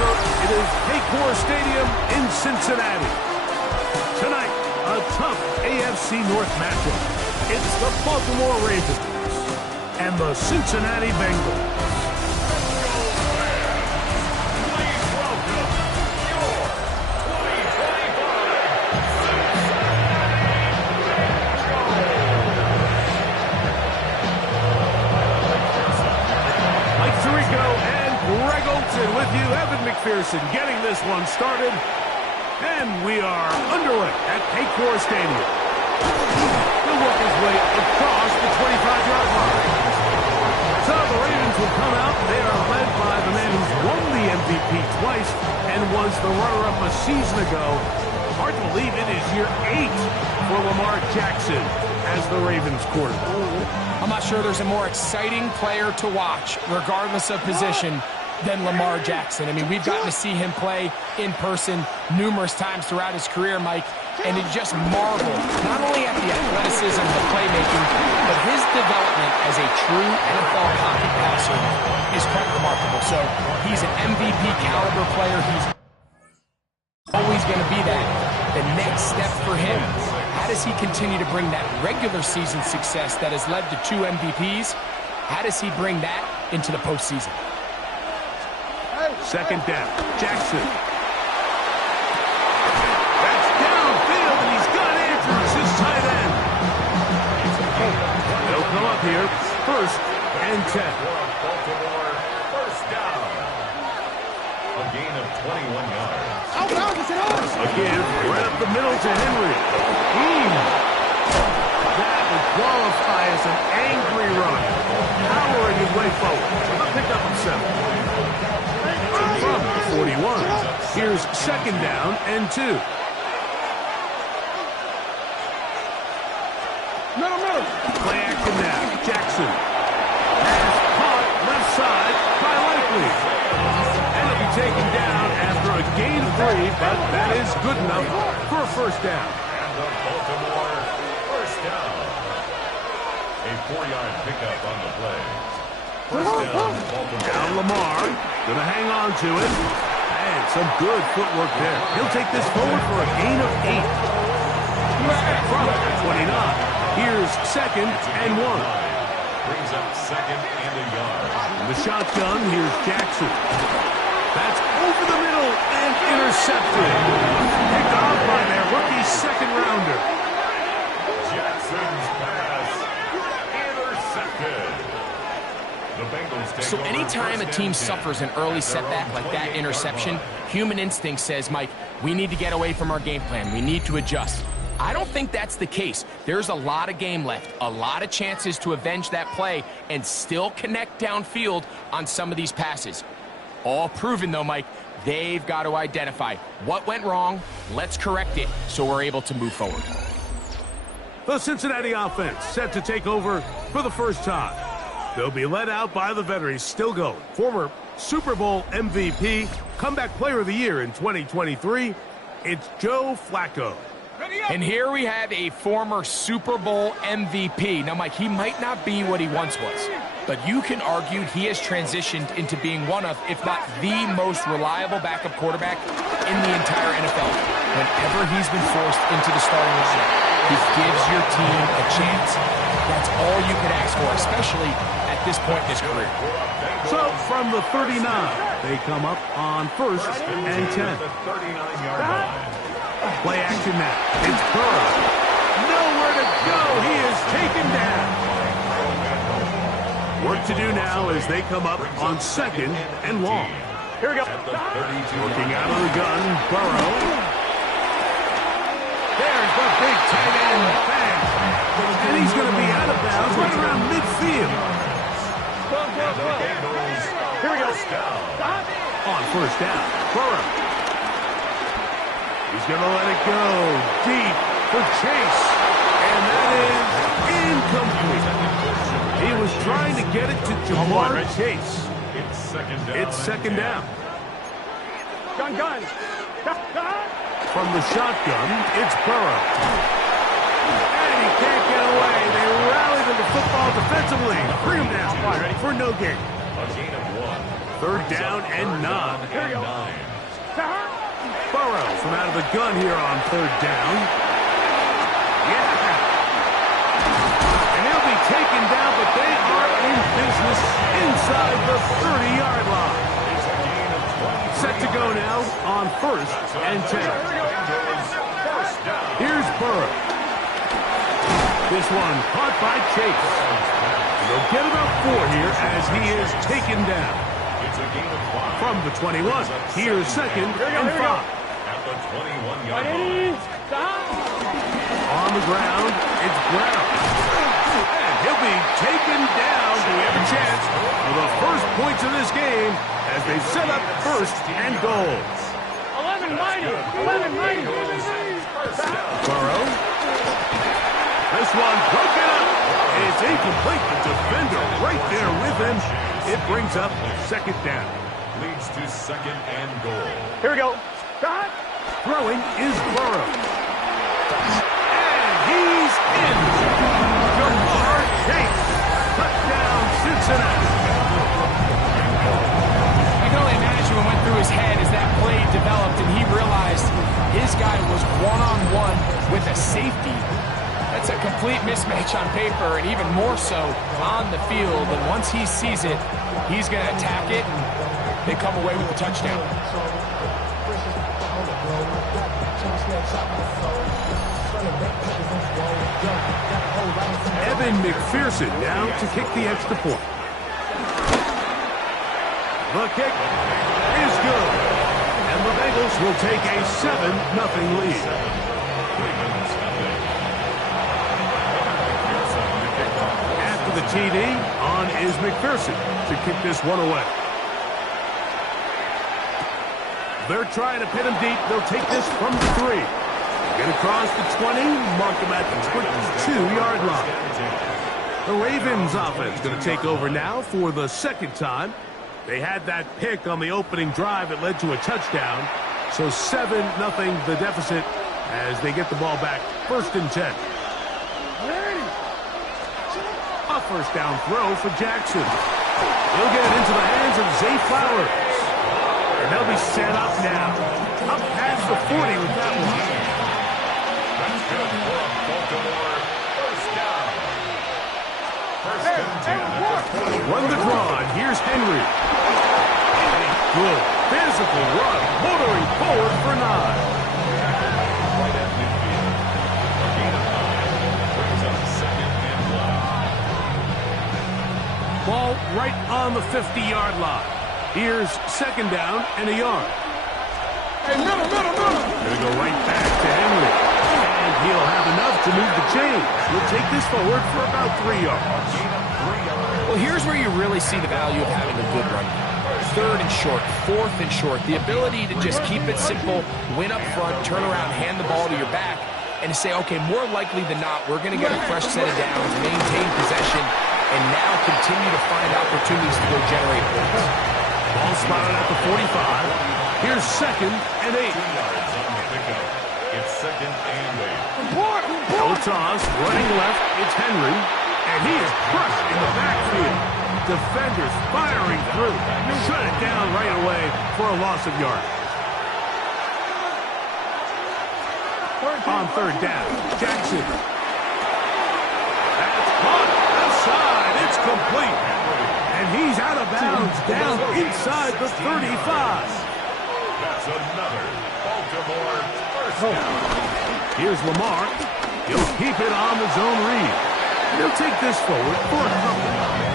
Denver. It is Paycor Stadium in Cincinnati. Tonight, a tough AFC North matchup. It's the Baltimore Ravens and the Cincinnati Bengals. With you, Evan McPherson, getting this one started. And we are underway at Paycor Stadium. He'll work his way across the 25-yard line. So the Ravens will come out. They are led by the man who's won the MVP twice and was the runner-up a season ago. Hard to believe it is year 8 for Lamar Jackson as the Ravens quarterback. I'm not sure there's a more exciting player to watch, regardless of position, than Lamar Jackson. I mean, we've gotten to see him play in person numerous times throughout his career, Mike, and you just marvel not only at the athleticism, the playmaking, but his development as a true NFL pocket passer is quite remarkable. So he's an MVP caliber player. He's always going to be that. The next step for him, how does he continue to bring that regular season success that has led to 2 MVPs? How does he bring that into the postseason? Second down, Jackson. That's downfield, and he's got Andrews, his tight end. They'll come up here, 1st and 10. Baltimore, 1st down. A gain of 21 yards. A give right up the middle to Henry. That would qualify as an angry run. Powering his way forward. A pickup of 7. From the 41. Here's 2nd down and 2. Middle. Play action now. Jackson. Pass caught left side by Likely. And it'll be taken down after a gain of 3, but that is good enough for a 1st down. And the Baltimore 1st down. A 4-yard pickup on the play. 1st down, Baltimore. Now Lamar, gonna hang on to it. And some good footwork there. He'll take this forward for a gain of 8. From 29. Here's 2nd and 1. Brings up 2nd and a yard. In the shotgun, here's Jackson. That's over the middle and intercepted. Picked off by their rookie 2nd rounder. Jackson's pass intercepted. So anytime a team suffers an early setback like that interception, human instinct says, Mike, we need to get away from our game plan. We need to adjust. I don't think that's the case. There's a lot of game left, a lot of chances to avenge that play and still connect downfield on some of these passes. All proven, though, Mike, they've got to identify what went wrong, let's correct it so we're able to move forward. The Cincinnati offense set to take over for the first time. They'll be led out by the veterans still going. Former Super Bowl MVP, comeback player of the year in 2023, it's Joe Flacco. And here we have a former Super Bowl MVP. Now, Mike, he might not be what he once was, but you can argue he has transitioned into being one of, if not the most reliable backup quarterback in the entire NFL. Whenever he's been forced into the starting lineup, he gives your team a chance. That's all you could ask for, especially at this point in his career. So from the 39, they come up on 1st and 10. The 39-yard line. Play action now. It's Burrow. Nowhere to go. He is taken down. Work to do now as they come up on 2nd and long. Here we go. Looking out of the gun, Burrow. There's the big tight end. Bang. And he's going to be out of bounds right around midfield. Here we go. On 1st down, Burrow. He's going to let it go deep for Chase. And that is incomplete. He was trying to get it to Jamar Chase. It's 2nd down. Gun. From the shotgun, it's Burrow. And he can't get away. They rally to the football defensively. Bring him down for no gain. A gain of 1. Third down and 9. Here we go. Burrow from out of the gun here on third down. Yeah. And he'll be taken down, but they are in business inside the 30-yard line. Set to go now on first and 10. Here's Burrow. This one caught by Chase. They'll get about 4 here as he is taken down. From the 21, here's second and 5. At the 21-yard line. On the ground, it's Brown. And he'll be taken down. Do we have a chance for the first points of this game as they set up first and goal. 11 minus. 11 minus. Burrow. This one broken up. It's incomplete. The defender right there with him. It brings up second down. Leads to second and goal. Here we go. Throwing is Burrow. And he's in. Jamar Chase. Touchdown, Cincinnati. I can only imagine what went through his head as that play developed and he realized his guy was one-on-one with a safety. That's a complete mismatch on paper and even more so on the field. And once he sees it, he's going to attack it and they come away with the touchdown. Evan McPherson now to kick the extra point. The kick is good. And the Bengals will take a 7-0 lead. After the TD, on is McPherson to kick this one away. They're trying to pin him deep. They'll take this from the 3. Get across the 20, mark him at the 22-yard line. The Ravens offense going to take over now for the second time. They had that pick on the opening drive that led to a touchdown. So 7-0 the deficit as they get the ball back. First and 10. A first down throw for Jackson. He'll get it into the hands of Zay Flowers. And they'll be set up now. Up past the 40 with that one. That's good for Baltimore. First down. First and 10. Run the draw. Here's Henry. Good physical run. Motoring forward for 9. Right at midfield. A gain of 9. Brings up second and 1. Ball right on the 50-yard line. Here's second down and a yard. Hey, middle. Gonna go right back to Henry. And he'll have enough to move the chains. He'll take this forward for about 3 yards. Well, here's where you really see the value of having a good run. Third and short, fourth and short. The ability to just keep it simple, win up front, turn around, hand the ball to your back, and to say, okay, more likely than not, we're going to get a fresh set of downs, maintain possession, and now continue to find opportunities to go generate points. Ball spotted at the 45. Here's second and 8. 2 yards on the pickup. It's second and 8. No toss, running left, it's Henry. And he is crushed in the backfield. Defenders firing through. Shut it down right away for a loss of yardage. On third down, Jackson. That's caught outside. It's complete. And he's out of bounds down inside the 35. That's another Baltimore first down. Here's Lamar. He'll keep it on the zone read. He'll take this forward for a couple.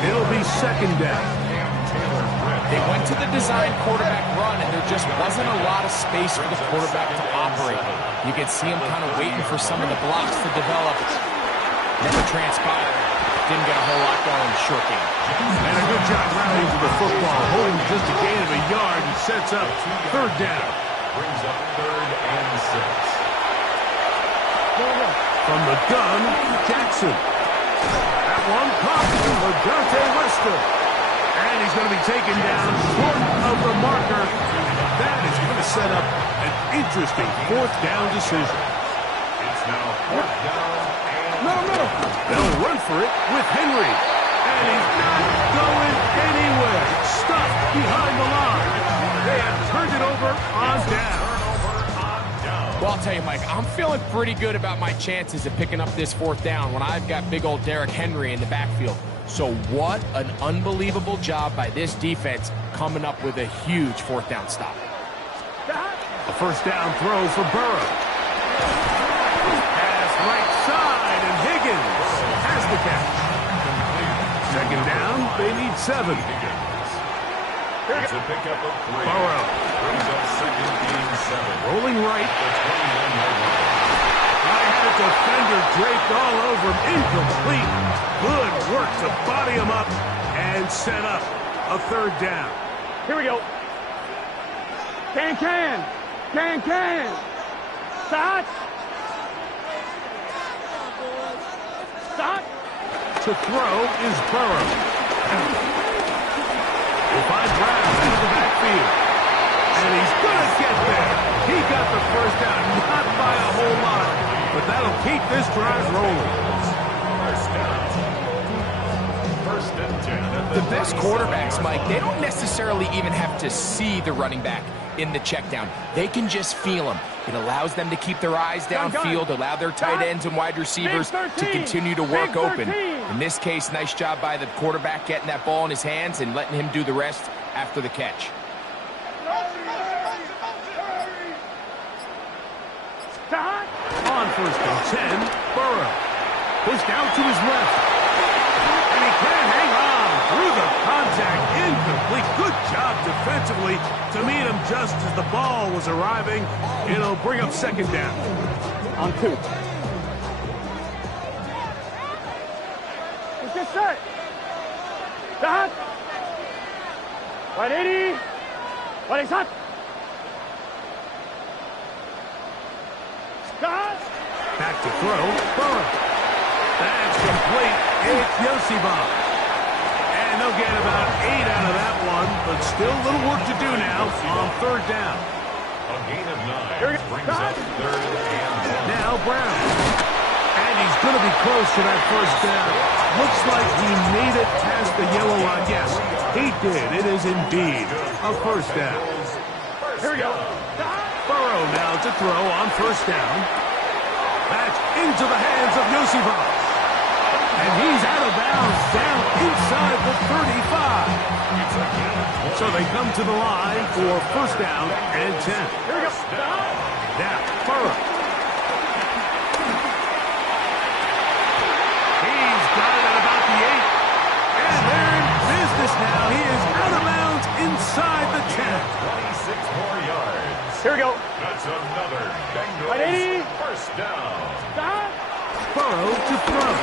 It'll be second down. They went to the design quarterback run, and there just wasn't a lot of space for the quarterback to operate. You could see him kind of waiting for some of the blocks to develop. Never transpired. Didn't get a whole lot going in the short game. And a good job rallying to the football, holding just a gain of a yard and sets up third down. Brings up third and 6. From the gun, Jackson. That one caught for Dante Wester. And he's going to be taken down short of the marker. That is going to set up an interesting fourth down decision. It's now fourth down and They'll run for it with Henry. And he's not going anywhere. Stuck behind the line. They have turned it over on down. Well, I'll tell you, Mike, I'm feeling pretty good about my chances of picking up this fourth down when I've got big old Derrick Henry in the backfield. So what an unbelievable job by this defense coming up with a huge fourth down stop. A first down throw for Burrow. Pass right side, and Higgins has the catch. Second down, they need 7. It's a pickup of 3. Burrow. Brings up second and 7. Rolling right. The 21-yard line. I had a defender draped all over him. Incomplete. Good work to body him up and set up a third down. Here we go. Can. Start. To throw is Burrow. We'll find Brown into the backfield. And he's going to get there. He got the first down, not by a whole lot, but that'll keep this drive rolling. First down. First and 10. The best quarterbacks, Mike, they don't necessarily even have to see the running back in the check down. They can just feel him. It allows them to keep their eyes downfield, allow their tight ends and wide receivers to continue to work open. In this case, nice job by the quarterback getting that ball in his hands and letting him do the rest after the catch. On first and 10, Burrow. Pushed out to his left. And he can't hang on through the contact. Incomplete. Good job defensively to meet him just as the ball was arriving. It'll bring up second down. On 2. Get set. Start. 180. 180. Start. Back to throw. Burrow. That's complete. It's Yosibov. And they'll get about 8 out of that one, but still a little work to do now on third down. A gain of 9 brings up third and 1. Now Brown. And he's going to be close to that first down. Looks like he made it past the yellow line. Yes, he did. It is indeed a first down. Here we go. Burrow now to throw on first down. That's into the hands of Yosibov. And he's out of bounds down inside the 35. So they come to the line for first down and 10. Here we go. Now, Burrow. He's got it at about the 8. And they're in business now. He is out of bounds inside the 10. 26 more yards. Here we go. That's another Bengals 180. first down. Start. Burrow to throw.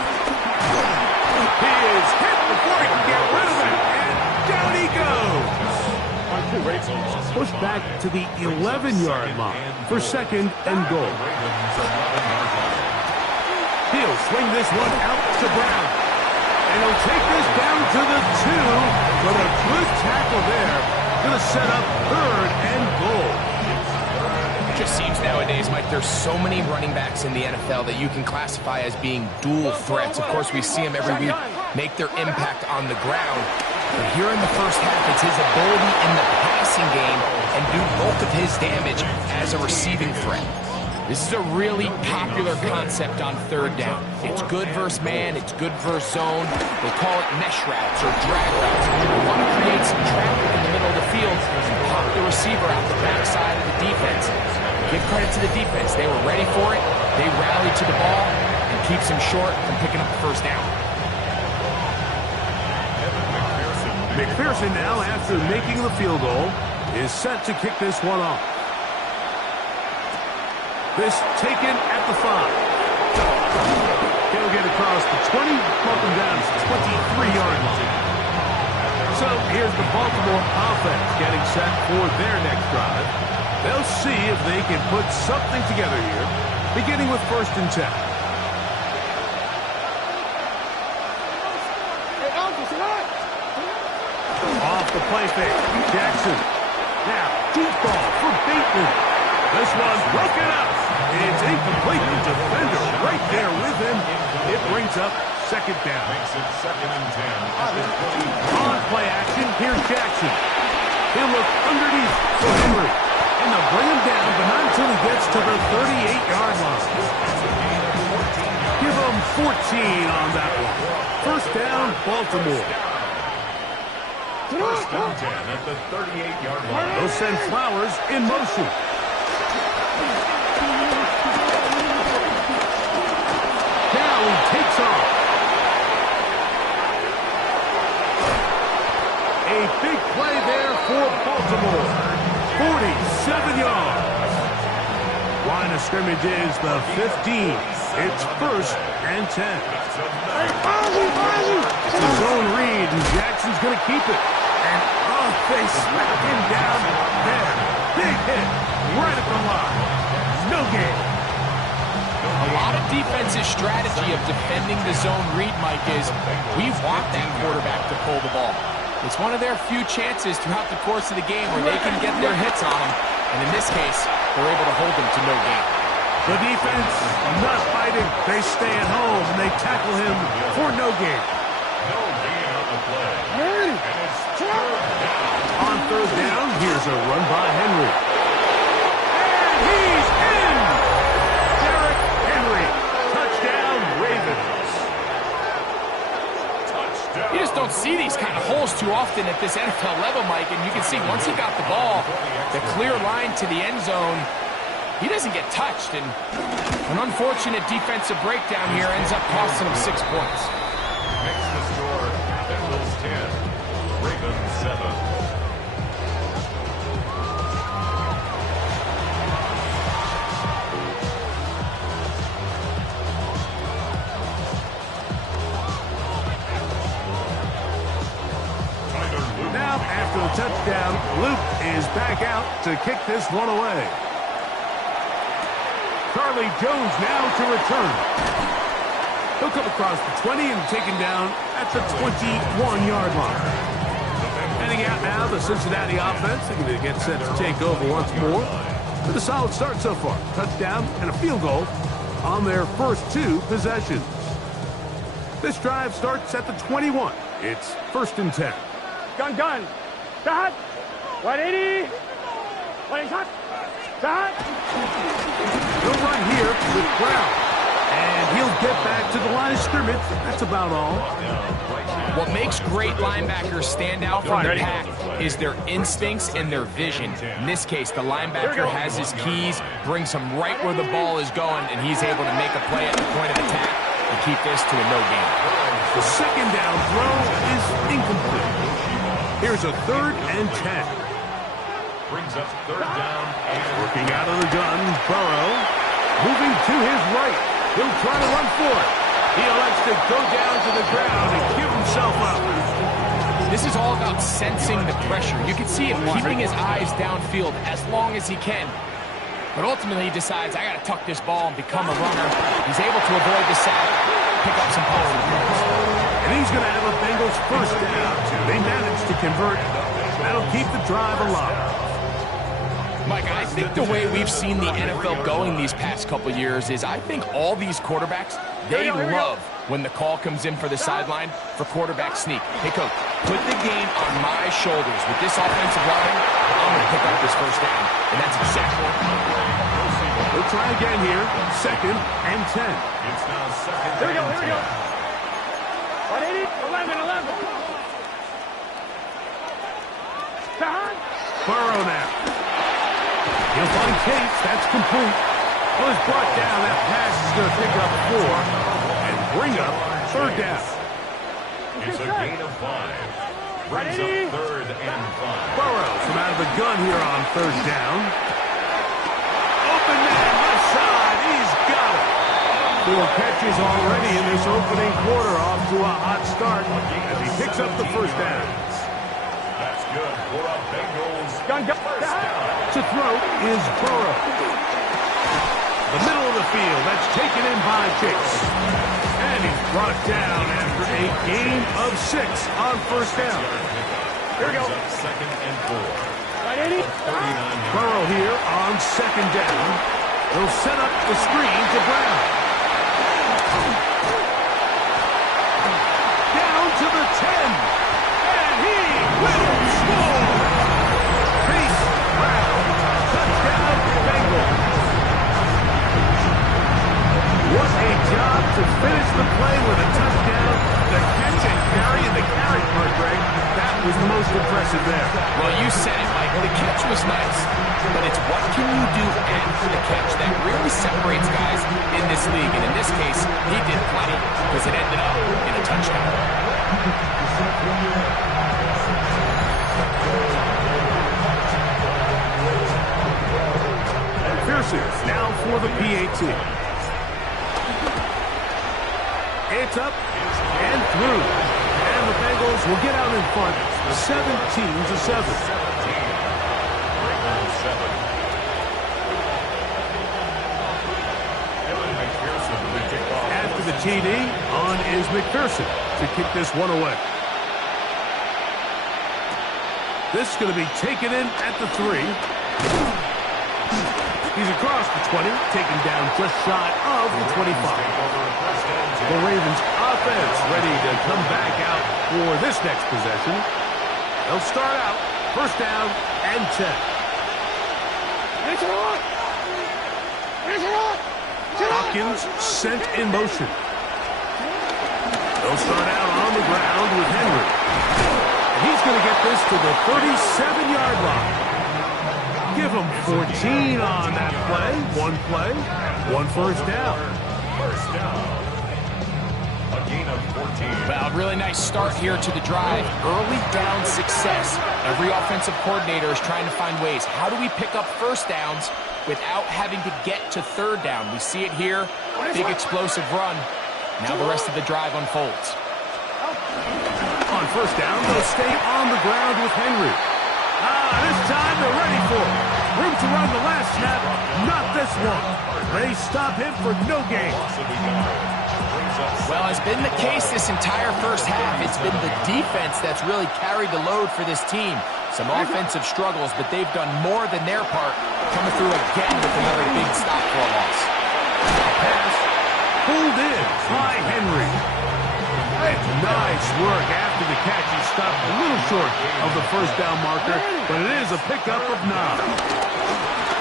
He is hit before he can get rid of it. And down he goes. On 2. Ready? Pushed back to the 11-yard line for second and goal. He'll swing this one out to Brown. And he'll take this down to the 2. But a good tackle there. Going to set up third and goal. It just seems nowadays, Mike, there's so many running backs in the NFL that you can classify as being dual threats. Of course, we see them every week make their impact on the ground. But here in the first half, it's his ability in the passing game and do both of his damage as a receiving threat. This is a really popular concept on third down. It's good versus man, it's good versus zone. They call it mesh routes or drag routes. You want to create some traffic in the middle of the field and pop the receiver out the backside of the defense. Give credit to the defense. They were ready for it. They rallied to the ball and keeps him short from picking up the first down. McPherson now, after making the field goal, is set to kick this one off. This taken at the 5. He'll get across the 20, welcome down to the 23-yard line. So here's the Baltimore offense getting set for their next drive. They'll see if they can put something together here, beginning with first and 10. Off the play fake, Jackson. Now, deep ball for Bateman. This one's broken up. It's incomplete. The defender right there with him. It brings up second down. Makes it 2nd and 10 at the 20. On play action, here's Jackson. He'll look underneath for Henry. And they'll bring him down, but not until he gets to the 38-yard line. Give him 14 on that one. First down, Baltimore. First and 10 at the 38-yard line. They'll send Flowers in motion. Now he takes off. A big play there for Baltimore. 47 yards. Line of scrimmage is the 15. It's 1st and 10. It's a zone read, and Jackson's going to keep it. And, oh, they smack him down there. Big hit right at the line. No gain. A lot of defense's strategy of defending the zone read, Mike, is we want that quarterback to pull the ball. It's one of their few chances throughout the course of the game where they can get their hits on him. And in this case, they're able to hold him to no gain. The defense not fighting. They stay at home, and they tackle him for no gain. No gain on the play. And it's 3rd down. On 3rd down, here's a run by Henry. And he's in! Derrick Henry. Touchdown, Ravens. Touchdown. You just don't see these kind of holes too often at this NFL level, Mike. And you can see once he got the ball, the clear line to the end zone, he doesn't get touched. And an unfortunate defensive breakdown here ends up costing him 6 points. Makes the score Bengals 10, Ravens 7. Now, after the touchdown, Luke is back out to kick this one away. Charlie Jones now to return. He'll come across the 20 and taken down at the 21-yard line. Heading out now, the Cincinnati offense. They're going to get set to take over once more. With a solid start so far. Touchdown and a field goal on their first 2 possessions. This drive starts at the 21. It's 1st and 10. Gun, gun. Shot. 180. 20 shot. Shot. He'll run here with Brown. And he'll get back to the line of scrimmage. That's about all. What makes great linebackers stand out from the pack is their instincts and their vision. In this case, the linebacker has his keys, brings him right where the ball is going, and he's able to make a play at the point of attack and keep this to a no gain. The second down throw is incomplete. Here's a 3rd and 10. Brings up 3rd down and Working out of the gun, Burrow. Moving to his right. He'll try to run for it. He elects to go down to the ground and give himself up. This is all about sensing the pressure. You can see him keeping his eyes downfield as long as he can. But ultimately, he decides, I got to tuck this ball and become a runner. He's able to avoid the sack, pick up some positive yards. And he's going to have a Bengals first down. They managed to convert. That'll keep the drive alive. Mike, I think the way we've seen the NFL going these past couple years is I think all these quarterbacks, they love when the call comes in for the sideline for quarterback sneak. Hey, coach, put the game on my shoulders. With this offensive line, I'm going to pick up this first down. And that's exactly what I'm doing. We'll try again here. 2nd and 10. it's now 2nd Here we go, and here we go. 180. 11. Shot. Burrow now. He'll find Cates. That's complete. Well, it's brought down. That pass is going to pick up 4 and bring up 3rd down. It's a gain of 5. Brings up 3rd and 5. Burrow from out of the gun here on 3rd down. Open man, left side. He's got it. 4 catches already in this opening quarter. Off to a hot start as he picks up the first down. That's good for a Bengals Gun, gun. first down. To throw is Burrow. The middle of the field. That's taken in by Chase. And he's brought down after a gain of 6 on first down. Here we go. 2nd and 4. 180. 39 Burrow here on 2nd down. They'll set up the screen to Brown. will score. Chase Brown, touchdown Bengals. What a job to finish the play with a touchdown. The catch and carry and the carry part, Greg, that was the most impressive there. Well, you said it, Mike. The catch was nice, but it's what can you do after the catch that really separates guys in this league. And in this case, he did plenty because it ended up in a touchdown. McPherson now for the PAT. It's up and through. And the Bengals will get out in front 17-7. After the TD, on is McPherson to kick this one away. This is going to be taken in at the 3. He's across the 20, taken down just shy of the 25. The Ravens offense ready to come back out for this next possession. They'll start out first down and 10. Hopkins sent in motion. They'll start out on the ground with Henry. And he's going to get this to the 37-yard line. Give him 14 on that play, one first down. First down. A gain of 14. Well, really nice start here to the drive. Early down success. Every offensive coordinator is trying to find ways. How do we pick up first downs without having to get to third down? We see it here. Big explosive run. Now the rest of the drive unfolds. On first down, they'll stay on the ground with Henry. This time they're ready for it. Room to run the last snap. Not this one. They stop him for no gain. Well, as been the case this entire first half, it's been the defense that's really carried the load for this team. Some offensive struggles, but they've done more than their part, coming through again with another big stop for a loss. Pass pulled in by Henry. Nice work after the catch. He stopped a little short of the first down marker, but it is a pickup of 9.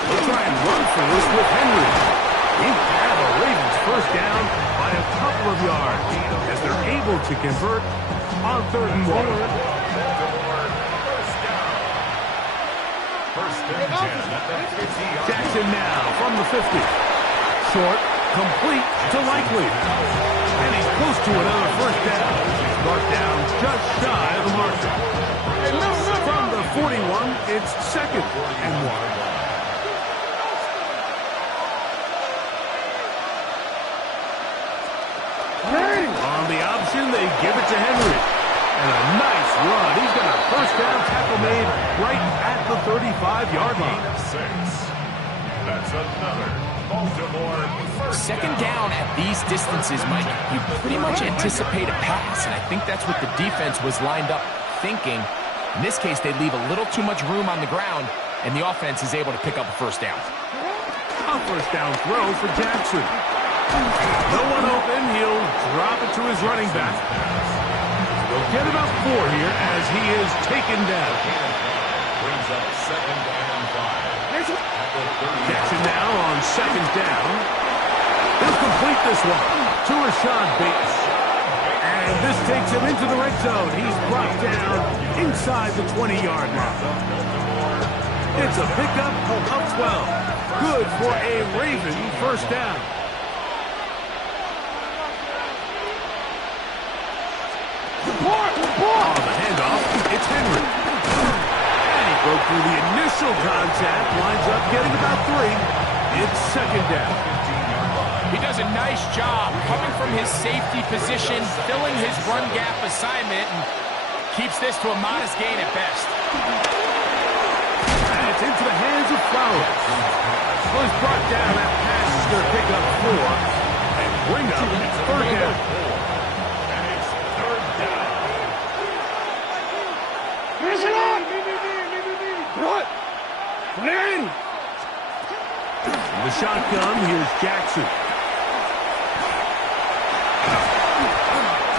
They'll try and run for this with Henry. He have a Ravens first down by a couple of yards as they're able to convert on 3rd and 1. First and 10 at the 50-yard. Jackson now from the 50. Short, complete to Likely. And he's close to another first down. He's marked down just shy of the marker. From the 41, it's 2nd and 1. On the option, they give it to Henry. And a nice run. He's got a first down tackle made right at the 35-yard line. 6. That's another Baltimore first Second down at these distances, Mike, you pretty much anticipate a pass, and I think that's what the defense was lined up thinking. In this case, they leave a little too much room on the ground, and the offense is able to pick up a first down. A first down throw for Jackson. No one open. He'll drop it to his running back. He'll get about 4 here as he is taken down. brings up 2nd and 5. Jackson now on 2nd down. He'll complete this one to Rashad Bates. And this takes him into the red zone. He's brought down inside the 20-yard line. It's a pickup of 12. Good for a Raven first down. On the handoff, it's Henry. And he broke through the initial contact, winds up getting about 3. It's 2nd down. He does a nice job coming from his safety position, filling his run gap assignment, and keeps this to a modest gain at best. And it's into the hands of Flowers. Well, he's brought down. That pass is going to pick up 4 and bring up 3rd down. And it's 3rd down. Finish it up! What? Man! In the shotgun, here's Jackson.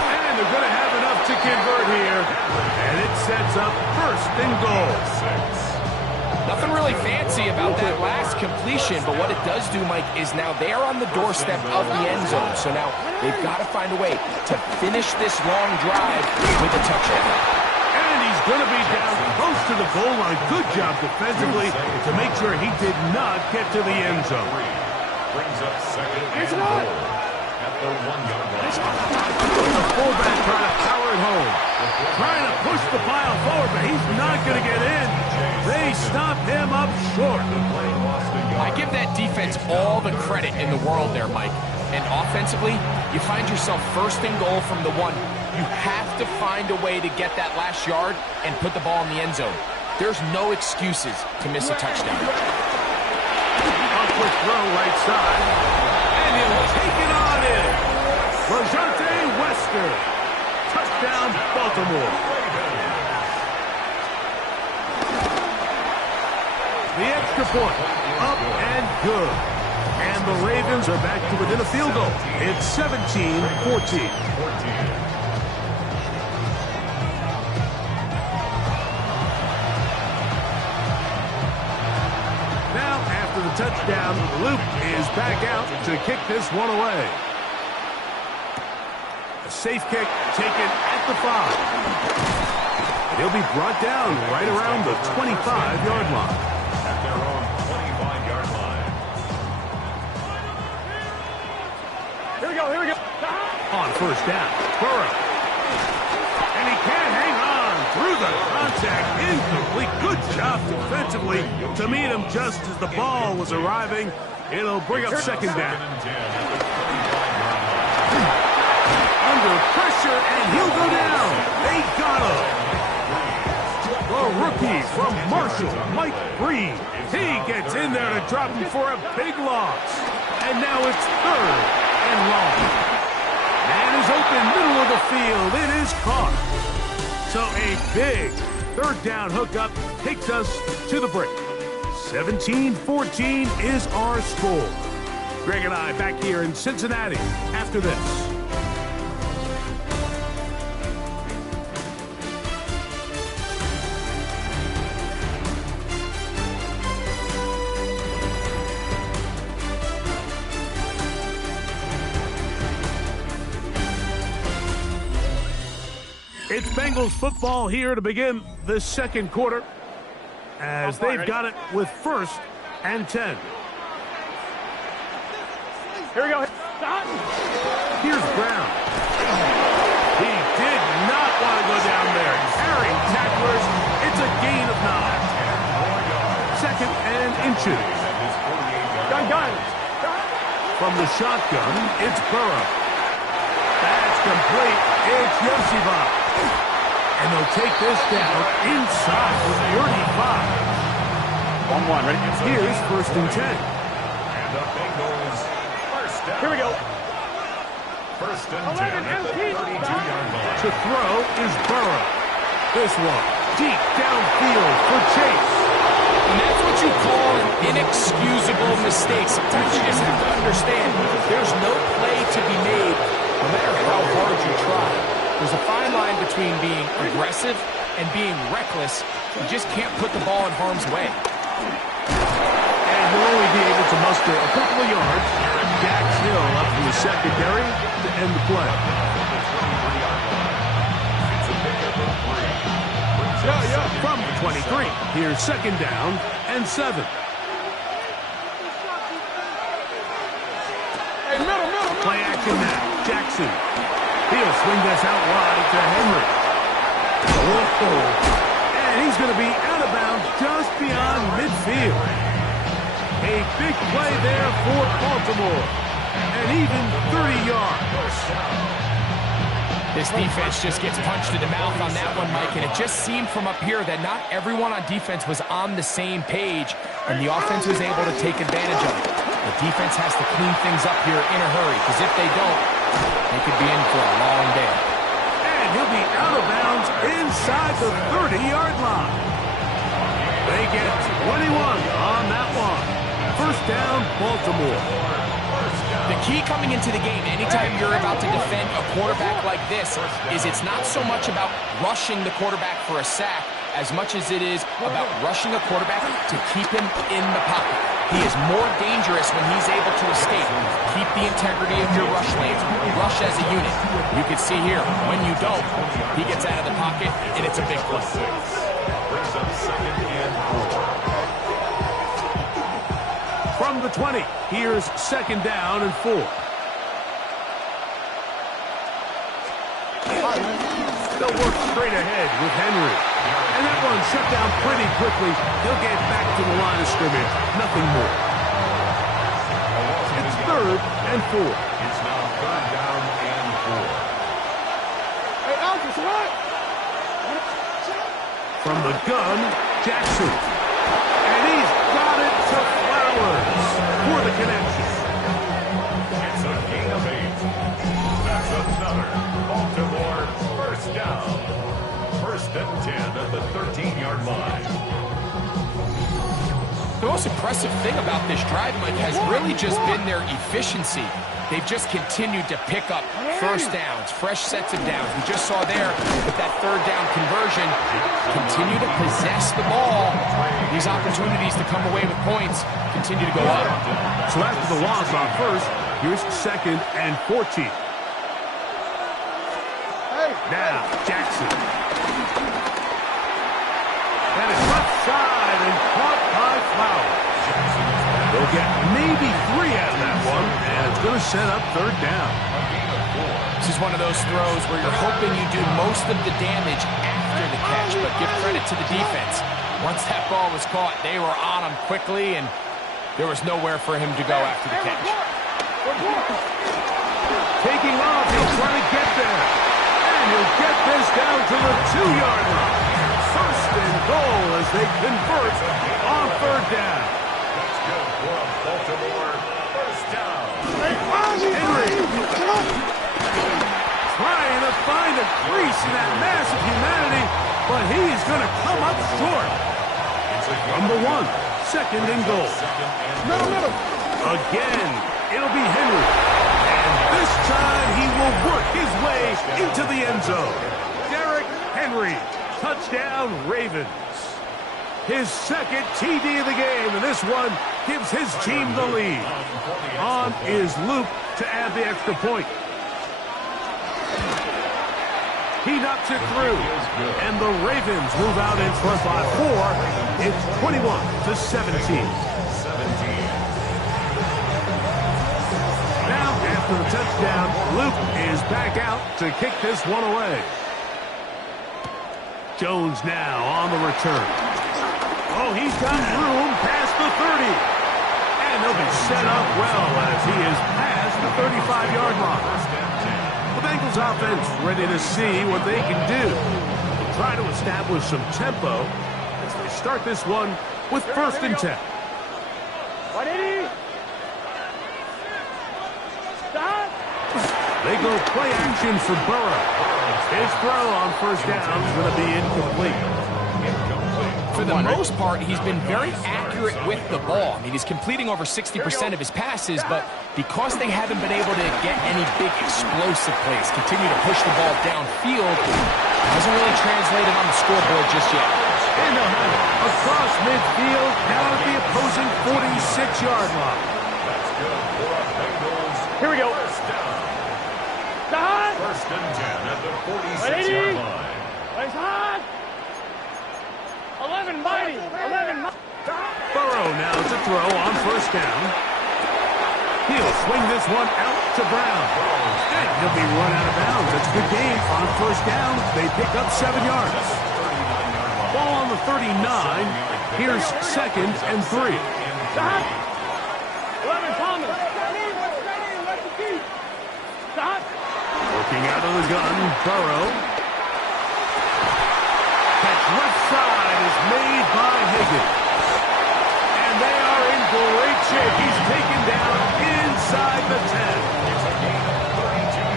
And they're going to have enough to convert here. And it sets brings up first and goal. Nothing really fancy about that last completion, but what it does do, Mike, is now they are on the doorstep of the end zone. So now they've got to find a way to finish this long drive with a touchdown. And he's going to be down close to the goal line. Good job defensively to make sure he did not get to the end zone. Brings up second and goal at the 1-yard line. The fullback trying to power it home. Trying to push the pile forward, but he's not going to get in. They stop him up short. I give that defense all the credit in the world there, Mike. And offensively, you find yourself first and goal from the 1. You have to find a way to get that last yard and put the ball in the end zone. There's no excuses to miss a touchdown. A quick throw right side. And he'll take it on in. Rajante Wester. Touchdown, Baltimore. The extra point, up and good. And the Ravens are back to within a field goal. It's 17-14. Now, after the touchdown, Luke is back out to kick this one away. A safe kick taken at the 5. He'll be brought down right around the 25-yard line. At their own 25-yard line. Here we go, here we go. On first down, Burrow. And he can't hang on through the contact. Incomplete. Good job defensively to meet him just as the ball was arriving. It'll bring up second down. Under pressure, and he'll go down. They got him. The rookie from Marshall, Mike Breed. He gets in there to drop him for a big loss. And now it's third and long. Man is open, middle of the field. It is caught. So a big third down hookup takes us to the break. 17-14 is our score. Greg and I back here in Cincinnati after this. It's Bengals football here to begin the second quarter as they've got it with first and 10. Here we go. Here's Brown. He did not want to go down there. Carrying tacklers. It's a gain of 9. Second and inches. Gun. From the shotgun, it's Burrow. That's complete. It's Yoshiva. And they'll take this down inside the 35. 1-1, ready? Here's first and 10. And the Bengals first down. Here we go. First and 10 at the 32-yard line. To throw is Burrow. This one deep downfield for Chase. And that's what you call an inexcusable mistake. Sometimes you just have to understand there's no play to be made no matter how hard you try. There's a fine line between being aggressive and being reckless. You just can't put the ball in harm's way. And will only be able to muster a couple of yards. Dax Hill up from the secondary to end the play. From 23, here's second down and 7. Hey, middle. Play action now. Jackson. He'll swing this out wide to Henry. Whoa. And he's going to be out of bounds just beyond midfield. A big play there for Baltimore. And even 30 yards. This defense just gets punched in the mouth on that one, Mike, and it just seemed from up here that not everyone on defense was on the same page, and the offense was able to take advantage of it. The defense has to clean things up here in a hurry, because if they don't, they could be in for a long day. And he'll be out of bounds inside the 30-yard line. They get 21 on that one. First down, Baltimore. The key coming into the game, anytime you're about to defend a quarterback like this, is it's not so much about rushing the quarterback for a sack as much as it is about rushing a quarterback to keep him in the pocket. He is more dangerous when he's able to escape. Keep the integrity of your rush lanes. Rush as a unit. You can see here, when you don't, he gets out of the pocket, and it's a big play. Brings up 2nd and 4. From the 20, here's 2nd down and 4. They'll work straight ahead with Henry. And that one shut down pretty quickly. He'll get back to the line of scrimmage. Nothing more. It's 3rd and 4. It's now 3rd down and 4. Hey, Alfred, what? From the gun, Jackson. And he's got it to Flowers for the connection. It's a gain of 8. That's another Baltimore 1st down. 1st and 10 at the 13-yard line. The most impressive thing about this drive, Mike, has really just been their efficiency. They've just continued to pick up 1st downs, fresh sets of downs. We just saw there with that 3rd down conversion, continue to possess the ball. These opportunities to come away with points continue to go up. So after the loss on 1st, here's 2nd and 14. Now, Jackson. That is left side and caught by Flowers. They'll get maybe 3 out of that one, and it's going to set up 3rd down. This is one of those throws where you're hoping you do most of the damage after the catch, but give credit to the defense. Once that ball was caught, they were on him quickly, and there was nowhere for him to go after the catch. Taking off, he'll try to get there. And he'll get this down to the 2-yard line. 1st and goal as they convert on 3rd down. That's good for a Baltimore 1st down. Henry trying to find a crease in that mass of humanity, but he's going to come up short. Number 1, 2nd and goal. Again, it'll be Henry. And this time he will work his way into the end zone. Derrick Henry, touchdown Ravens. His 2nd TD of the game, and this one gives his team the lead. On is Luke to add the extra point. He knocks it through, and the Ravens move out in front by 4. It's 21-17. Now, after the touchdown, Luke is back out to kick this one away. Jones now on the return. Oh, he's got room past the 30. And they'll be set up well as he is past the 35-yard line. The Bengals offense ready to see what they can do. They'll try to establish some tempo as they start this one with 1st and 10. They go play action for Burrow. His throw on 1st down is going to be incomplete. For the most part, he's been very accurate with the ball. I mean, he's completing over 60% of his passes, but because they haven't been able to get any big explosive plays, continue to push the ball downfield, hasn't really translated on the scoreboard just yet. And they'll have it across midfield, down at the opposing 46-yard line. That's good for a Bengals. Here we go. 1st down. 1st and 10 at the 46-yard line. Place hot. 11 mighty. 11 mighty. Burrow now to throw on 1st down. He'll swing this one out to Brown. And he'll be run out of bounds. It's a good game on 1st down. They pick up 7 yards. Ball on the 39. Here's 2nd and 3. 11 Thomas. Working out of the gun, Burrow. Catch left side is made by Higgins. And they are in great shape. He's taken down inside the 10.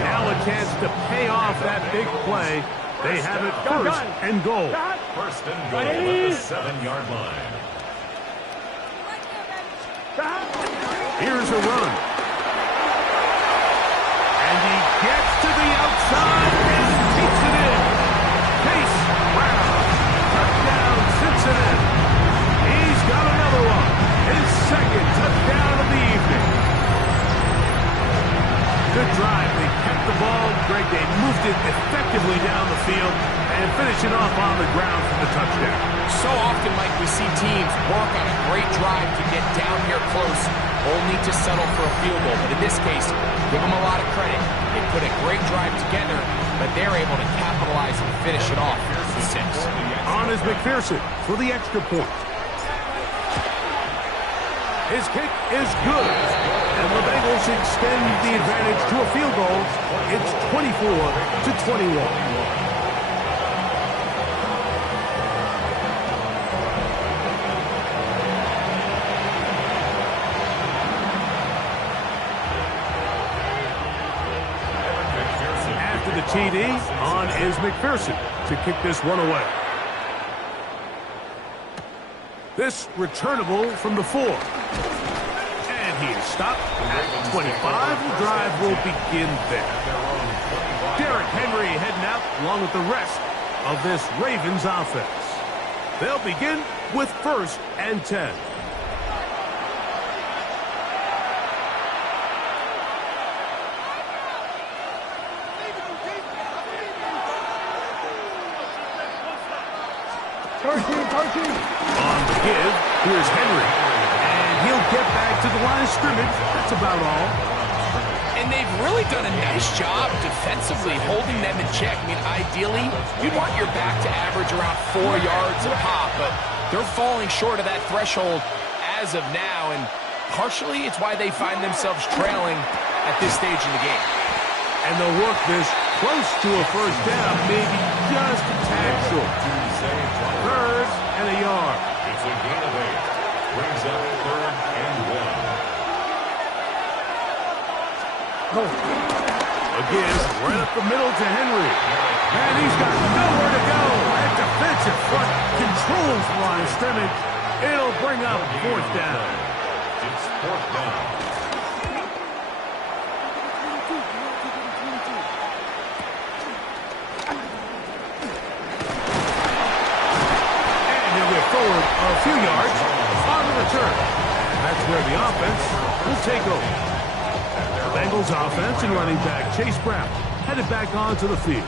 Now a chance to pay off that big play. They have it 1st and goal. 1st and goal at the 7-yard line. Here's a run. finish it off on the ground for the touchdown. So often, Mike, we see teams work on a great drive to get down here close, only to settle for a field goal. But in this case, give them a lot of credit. They put a great drive together, but they're able to capitalize and finish it off for 6. On is McPherson for the extra point. His kick is good. And the Bengals extend the advantage to a field goal. It's 24-21. After the TD, on is McPherson to kick this one away. This returnable from the 4. And he is stopped at 25. The drive will begin there. Derrick Henry heading out along with the rest of this Ravens offense. They'll begin with 1st and 10. On the give, here's Henry. And he'll get back to the line of scrimmage. That's about all. And they've really done a nice job defensively holding them in check. I mean, ideally, you'd want your back to average around 4 yards a pop, but they're falling short of that threshold as of now, and partially it's why they find themselves trailing at this stage in the game. And they'll work this close to a first down, maybe just a tad short. 3rd and a yard. It's a gain of 8. Brings up 3rd and 1. Again, right up the middle to Henry. And he's got nowhere to go. That defensive front controls the line of scrimmage. It'll bring up 4th down. It's 4th down. Forward a few yards on the return. That's where the offense will take over. The Bengals offense and running back Chase Brown headed back onto the field.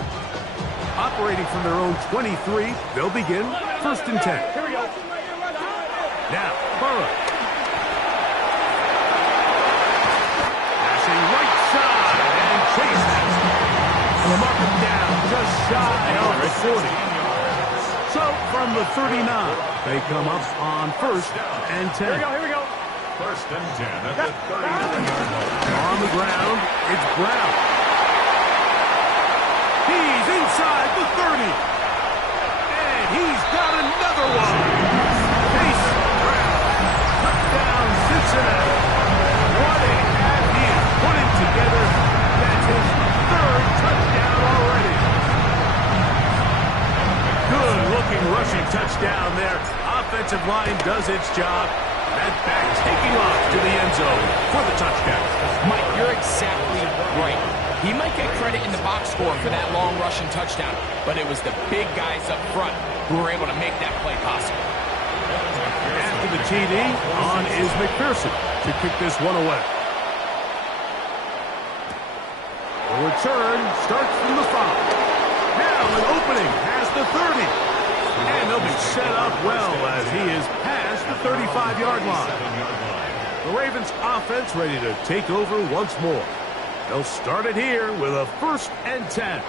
Operating from their own 23, they'll begin 1st and 10. Here we go. Now, Burrow. Passing right side, and Chase has it. Mark him down just shy of the 40. So, from the 39, they come up on 1st and 10. Here we go. 1st and 10 at the 33-yard line. On the ground, it's Brown. He's inside the 30. And he's got another one. Chase Brown. Touchdown, Cincinnati. What a half he is putting together. That's his 3rd touchdown already. Good-looking rushing touchdown there. Offensive line does its job. That back taking off to the end zone for the touchdown. Mike, you're exactly right. He might get credit in the box score for that long rushing touchdown, but it was the big guys up front who were able to make that play possible. After the TD, on is McPherson to kick this one away. The return starts from the 5. Now an opening past the 30. And they'll be set up well as he is past the 35-yard line. The Ravens offense ready to take over once more. They'll start it here with a 1st and 10.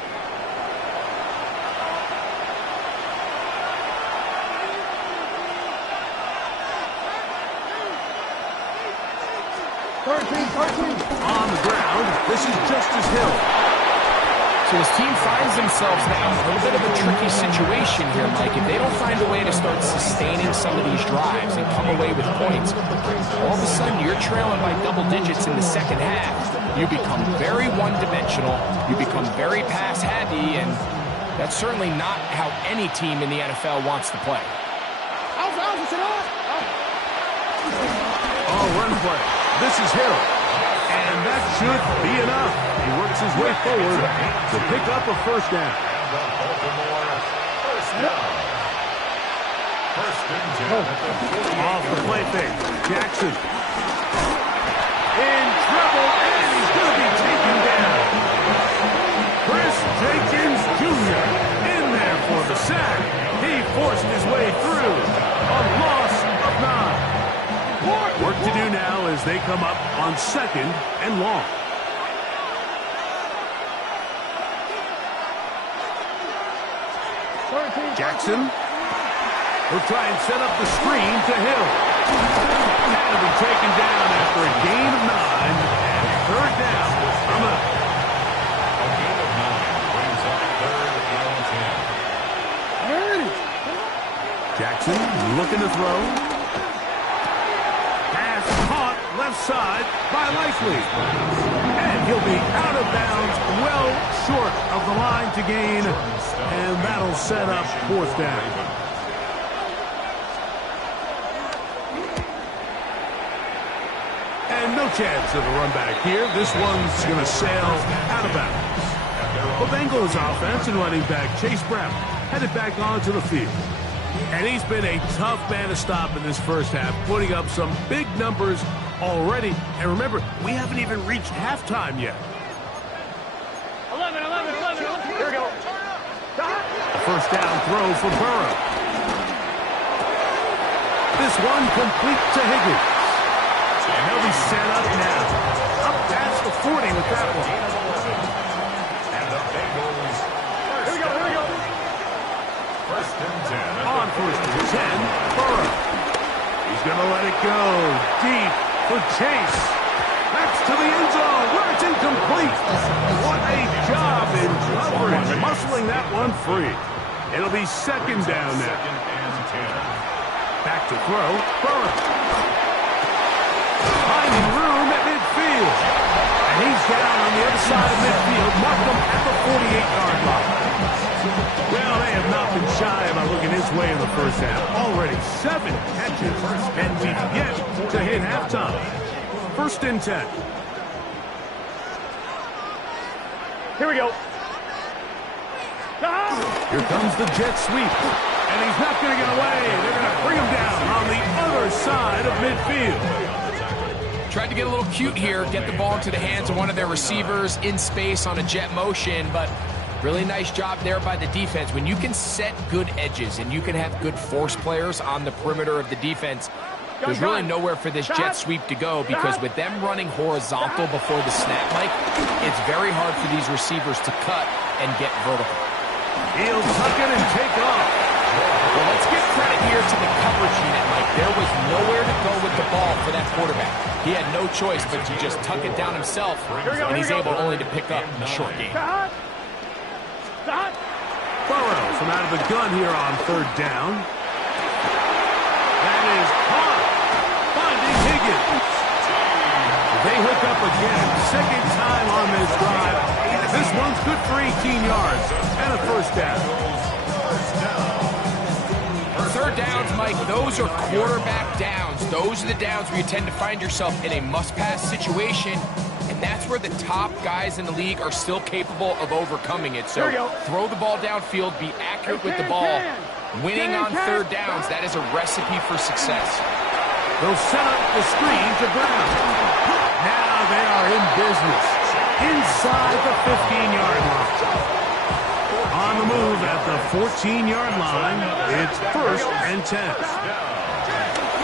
On the ground, this is Justice Hill. So his team finds themselves now in a little bit of a tricky situation here, Mike. If they don't find a way to start sustaining some of these drives and come away with points, all of a sudden you're trailing by double digits in the second half. You become very one-dimensional. You become very pass-heavy, and that's certainly not how any team in the NFL wants to play. All run play. This is Hill. And that should be enough. He works his way forward to pick up a 1st down. Baltimore 1st down. 1st and 10 at the 40. Off the play fake. Jackson. In trouble, and he's going to be taken down. Chris Jenkins Jr. in there for the 6. do now as they come up on 2nd and long. Jackson will try and set up the screen to Hill. And will be taken down after a gain of 9 and 3rd down. I'm up. A gain of 9 brings up 3rd and 10. Jackson looking to throw. Pass caught left side by Likely. And he'll be out of bounds, well short of the line to gain. And that'll set up 4th down. And no chance of a run back here. This one's going to sail out of bounds. The Bengals offense and running back Chase Brown headed back onto the field. And he's been a tough man to stop in this first half, putting up some big numbers already. And remember, we haven't even reached halftime yet. 11. Here we go. A first down throw for Burrow. This one complete to Higgins. And they'll be set up now. Up past the 40 with that one. And the Bengals. Here we go. First and 10. On 1st and 10, Burrow. He's going to let it go deep for Chase. That's to the end zone where it's incomplete. What a job in coverage, muscling that one free. It'll be 2nd down now. 2nd and 10. Back to throw, Burrow. Finding room at midfield. And he's down on the other side of midfield. Mark him at the 48-yard line. Well, they have not been shy about looking his way in the first half. Already 7 catches, and we've yet to hit halftime. 1st and 10. Here we go. Here comes the jet sweep. And he's not going to get away. They're going to bring him down on the other side of midfield. Tried to get a little cute here, get the ball into the hands of one of their receivers in space on a jet motion, but really nice job there by the defense. When you can set good edges and you can have good force players on the perimeter of the defense, there's really nowhere for this jet sweep to go, because with them running horizontal before the snap, Mike, it's very hard for these receivers to cut and get vertical. He'll tuck it and take off. Well, let's give credit here to the coverage unit, Mike. There was nowhere to go with the ball for that quarterback. He had no choice but to just tuck it down himself, and he's able only to pick up a short gain. Burrow from out of the gun here on 3rd down. That is caught. Finding Higgins. They hook up again. 2nd time on this drive. This one's good for 18 yards and a 1st down. 3rd downs, Mike, those are quarterback downs. Those are the downs where you tend to find yourself in a must-pass situation, and that's where the top guys in the league are still capable of overcoming it. So throw the ball downfield, be accurate with the ball. Winning on 3rd downs, that is a recipe for success. They'll set up the screen to Brown. Now they are in business inside the 15-yard line. On the move at the 14-yard line, it's 1st and 10.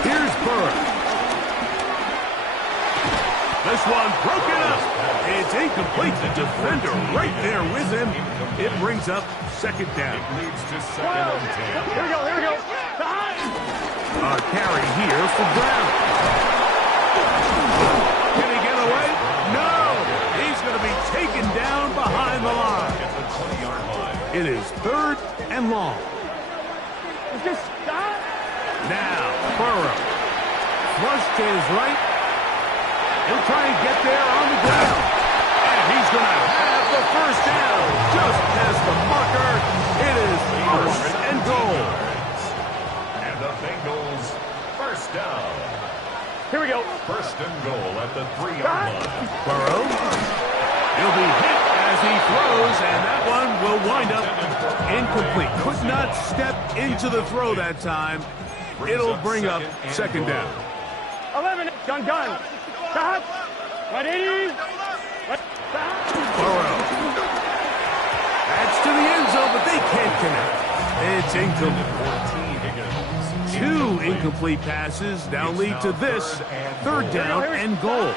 Here's Burrow. This one broken up. It's incomplete. The defender right there with him. It brings up 2nd down. Leads to 2nd and 10. Here we go. A carry here for Brown. Can he get away? No. He's going to be taken down behind the line. It is 3rd and long. Now, Burrow. Flush to his right. He'll try and get there on the ground. And he's going to have the 1st down. Just past the marker. It is 1st and goal. And the Bengals 1st down. Here we go. 1st and goal at the 3-yard line. Burrow. He'll be hit as he throws, and that one will wind up incomplete. Could not step into the throw that time. It'll bring up 2nd down. 11. Gun. Stop. 180. Burrow. That's to the end zone, but they can't connect. It's incomplete. 2 incomplete passes now lead to this 3rd down and goal.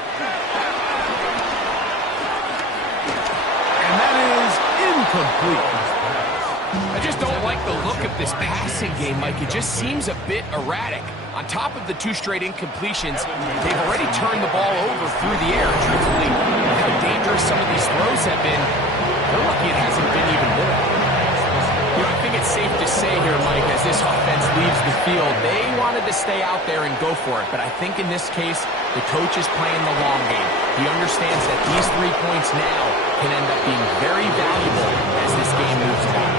And that is incomplete. I just don't like the look of this passing game, Mike. It just seems a bit erratic. On top of the 2 straight incompletions, they've already turned the ball over through the air. Truthfully, how dangerous some of these throws have been, they're lucky it hasn't been even more. You know, I think it's safe to say here, Mike, as this offense leaves the field, they wanted to stay out there and go for it. But I think in this case, the coach is playing the long game. He understands that these 3 points now can end up being very valuable as this game moves on.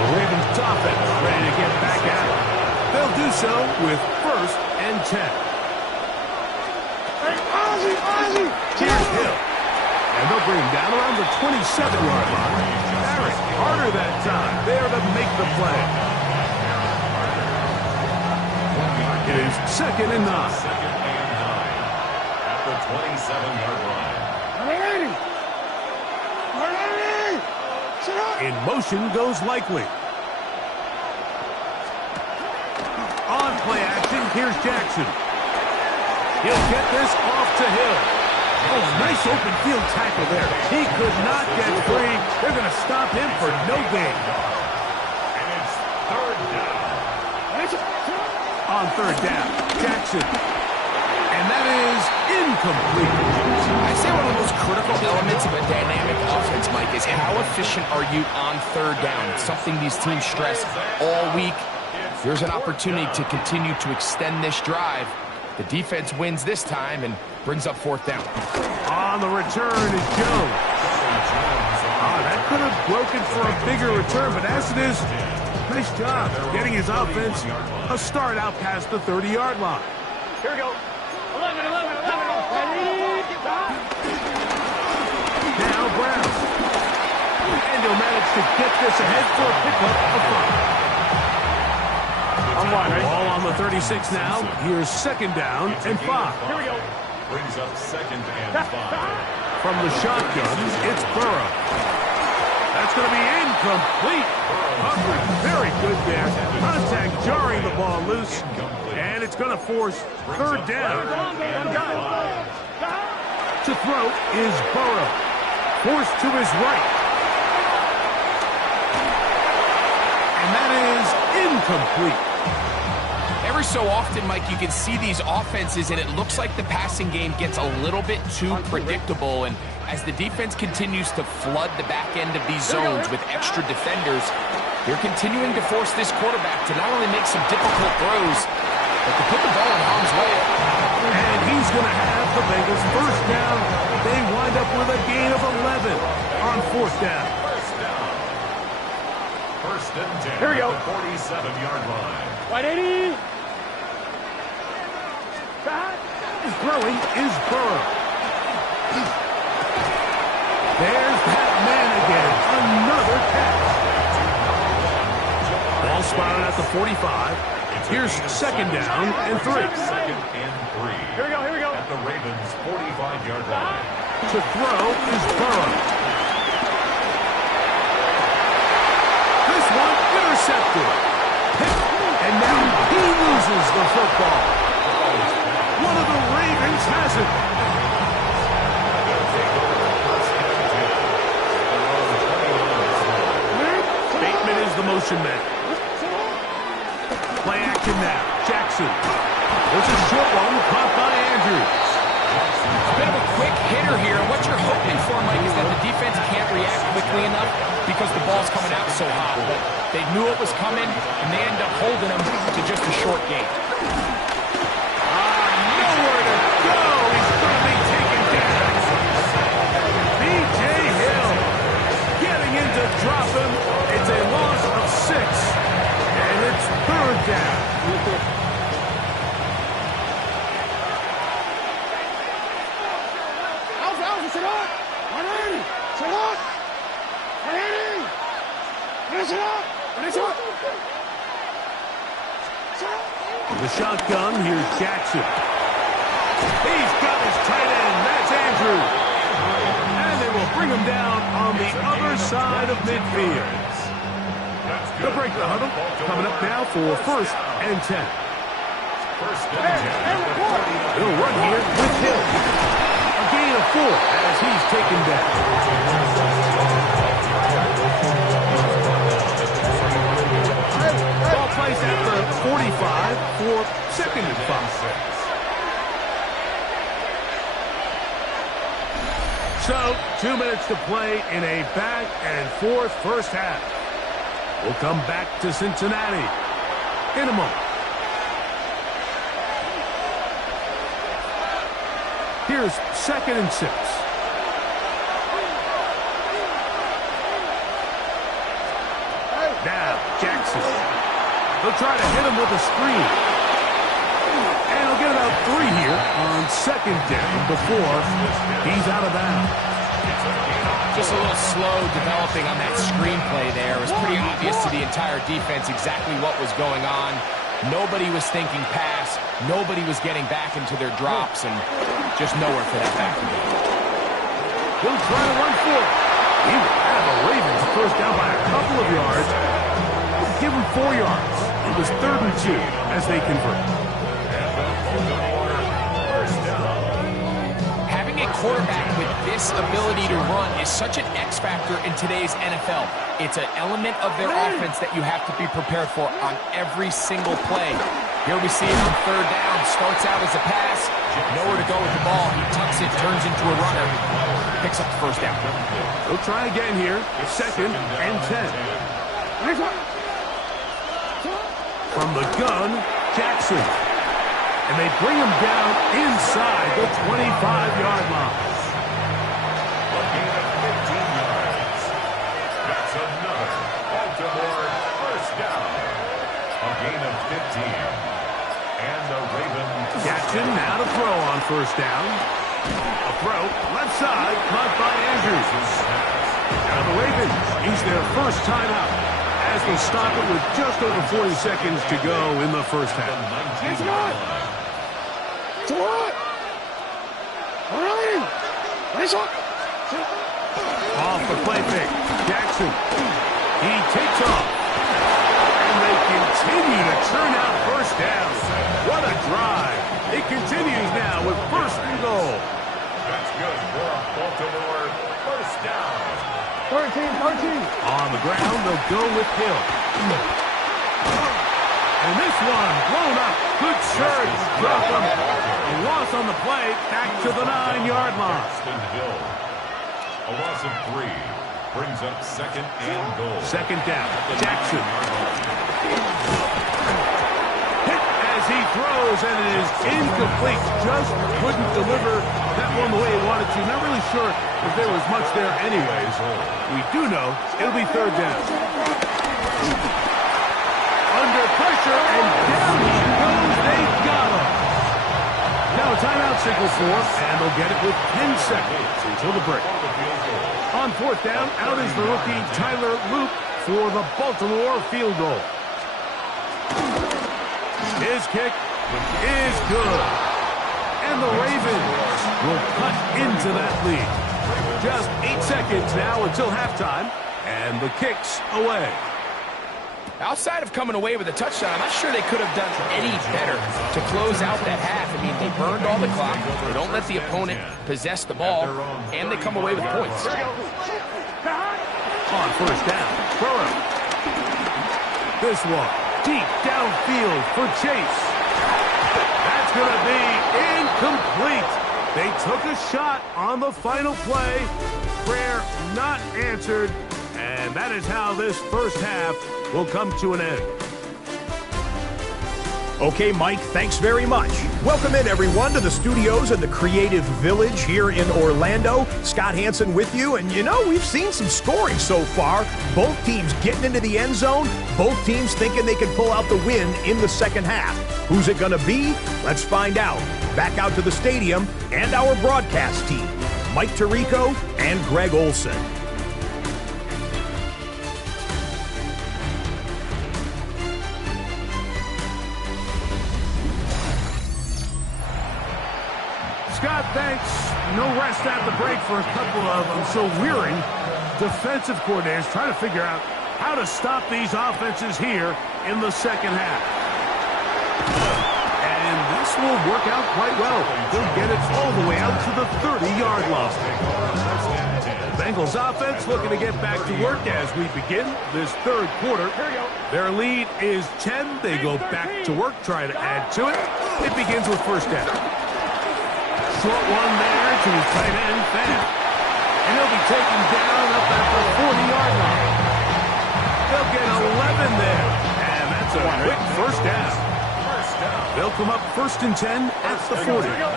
The Ravens offense ready to get back at it. They'll do so with 1st and 10. Here's Hill. And they'll bring him down around the 27-yard line. Barrett, harder that time. There to make the play. It is 2nd and 9. At the 27-yard line. In motion goes Likely. On play action, here's Jackson. He'll get this off to Hill. Oh, nice open field tackle there. He could not get free. They're going to stop him for no gain. And it's 3rd down. On 3rd down, Jackson. And that is incomplete. I say one of the most critical elements of a dynamic offense, Mike, is how efficient are you on 3rd down? It's something these teams stress all week. Here's an opportunity to continue to extend this drive. The defense wins this time and brings up 4th down. On the return is Jones. That could have broken for a bigger return, but as it is, nice job getting his offense a start out past the 30-yard line. Here we go. 11. Now Brown. And he'll manage to get this ahead for a pickup of 5. Ball on the 36 now. Here's 2nd down and 5. Here we go. Brings up 2nd and 5. From the shotgun, it's Burrow. That's going to be incomplete. Coverage very good there. Contact jarring the ball loose. And it's going to force 3rd down. To throw is Burrow. Forced to his right. And that is incomplete. Every so often, Mike, you can see these offenses, and it looks like the passing game gets a little bit too predictable. And as the defense continues to flood the back end of these zones with extra defenders, they're continuing to force this quarterback to not only make some difficult throws, but to put the ball in harm's way. And he's going to have the Bengals 1st down. They wind up with a gain of 11 on 4th down. 1st and 10. Here we go. At the 47-yard line. 180. Throwing is Burrow. There's that man again. Another catch. Ball spotted at the 45. Here's 2nd down and 3. 2nd and 3. Here we go. At the Ravens' 45-yard line. To throw is Burrow. This one intercepted. And now he loses the football. One of the Ravens has it. Bateman is the motion man. Play action now. Jackson. There's a short one caught by Andrews. A bit of a quick hitter here. What you're hoping for, Mike, is that the defense can't react quickly enough because the ball's coming out so hot. But they knew it was coming, and they end up holding them to just a short game. Nowhere to go. He's going to be taken down. B.J. Hill getting in to drop him. It's a loss of 6, and it's 3rd down. The shotgun, here's Jackson. He's got his tight end, that's Andrews. And they will bring him down on the other side of midfield. They'll break the huddle. Coming up now for 1st and 10. First and 10 at the 39. He'll run here with Hill. A gain of 4 as he's taken down. Ball placed at the 45 for 2nd and 5. So, 2 minutes to play in a back-and-forth first half. We'll come back to Cincinnati in a moment. Here's 2nd and 6. Now, Jackson. They'll try to hit him with a screen. And he'll get about 3 here on 2nd down before he's out of bounds. Just a little slow developing on that screenplay there. It was pretty obvious to the entire defense exactly what was going on. Nobody was thinking pass. Nobody was getting back into their drops, and just nowhere for that back to go. He'll try to run for it. He will have the Ravens first down by a couple of yards. Give him 4 yards. It was 3rd and 2 as they convert. Having a quarterback with this ability to run is such an X factor in today's NFL. It's an element of their offense that you have to be prepared for on every single play. Here we see him on 3rd down. Starts out as a pass. Nowhere to go with the ball. He tucks it, turns into a runner. Picks up the 1st down. He'll try again here. 2nd and 10. From the gun, Jackson. And they bring him down inside the 25-yard line. A gain of 15 yards. That's another Baltimore first down. A gain of 15. And the Ravens. Jackson now to throw on 1st down. A throw, left side, caught by Andrews. Now the Ravens use their first timeout as they stop it with just over 40 seconds to go in the first half. Off the play fake, Jackson. He takes off. And they continue to churn out 1st down. What a drive. It continues now with 1st and goal. That's good for a Baltimore first down. 13. On the ground, they'll go with Hill. And this one blown up. Good surge. Drop him. A loss on the play. Back to the 9-yard line. Hill. A loss of 3 brings up 2nd and goal. 2nd down. Jackson. Hit as he throws, and it is incomplete. Just couldn't deliver that one the way he wanted to. Not really sure if there was much there anyways. We do know it'll be 3rd down. Under pressure, and down he goes. They got him. Now a timeout signal for, and they'll get it with 10 seconds until the break. On 4th down, out is the rookie Tyler Luke for the Baltimore field goal. His kick is good. And the Ravens will cut into that lead. Just 8 seconds now until halftime, and the kick's away. Outside of coming away with a touchdown, I'm not sure they could have done any better to close out that half. I mean, they burned all the clock. They don't let the opponent possess the ball, and they come away with points. On 1st down, Burrow. This one, deep downfield for Chase. That's going to be incomplete. They took a shot on the final play. Prayer not answered. And that is how this first half will come to an end. Okay, Mike, thanks very much. Welcome in, everyone, to the studios in the Creative Village here in Orlando. Scott Hansen with you, and you know, we've seen some scoring so far. Both teams getting into the end zone, both teams thinking they can pull out the win in the second half. Who's it going to be? Let's find out. Back out to the stadium and our broadcast team, Mike Tirico and Greg Olson. Scott, thanks. No rest at the break for a couple of, I'm so weary, defensive coordinators trying to figure out how to stop these offenses here in the second half. And This will work out quite well. They'll get it all the way out to the 30-yard line. The Bengals offense looking to get back to work as we begin this third quarter. Their lead is 10. They go back to work, try to add to it. It begins with first down. Short one there to his tight end, Fant. And he'll be taken down up at the 40-yard line. They'll get 11 there. And that's a quick first down. They'll come up first and 10 at the 40. Working out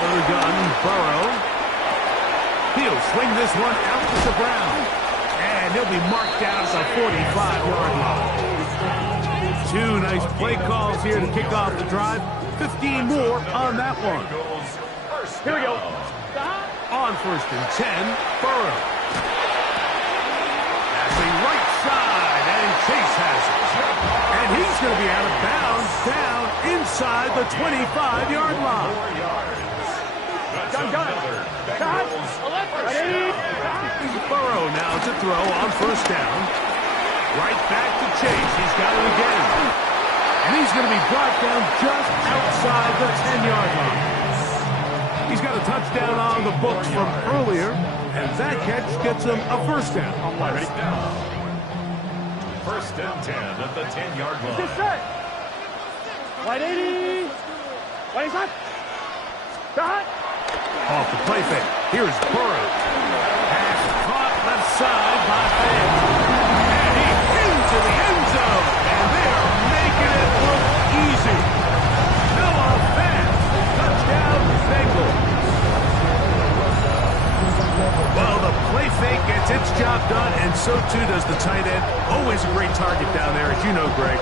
of the gun, Burrow. He'll swing this one out to the ground. And he'll be marked down at the 45-yard line. Two nice play calls here to kick off the drive. 15 more on that one. Here we go. On first and 10, Burrow. Passing right side, and Chase has it. And he's going to be out of bounds down inside the 25-yard line. Burrow now to throw on first down. Right back to Chase. He's got it again. And he's going to be brought down just outside the 10-yard line. He's got a touchdown on the books from earlier, and that catch gets him a first down. First and 10 at the 10-yard line. This is set. 180. 25. Shot. Off the play fake. Here's Burrow. Pass caught left side by Fant. And he's into the end zone. And they are making it look easy. Noah Fant. Touchdown, Bengals. Well, the play fake gets its job done, and so too does the tight end. Always a great target down there, as you know, Greg,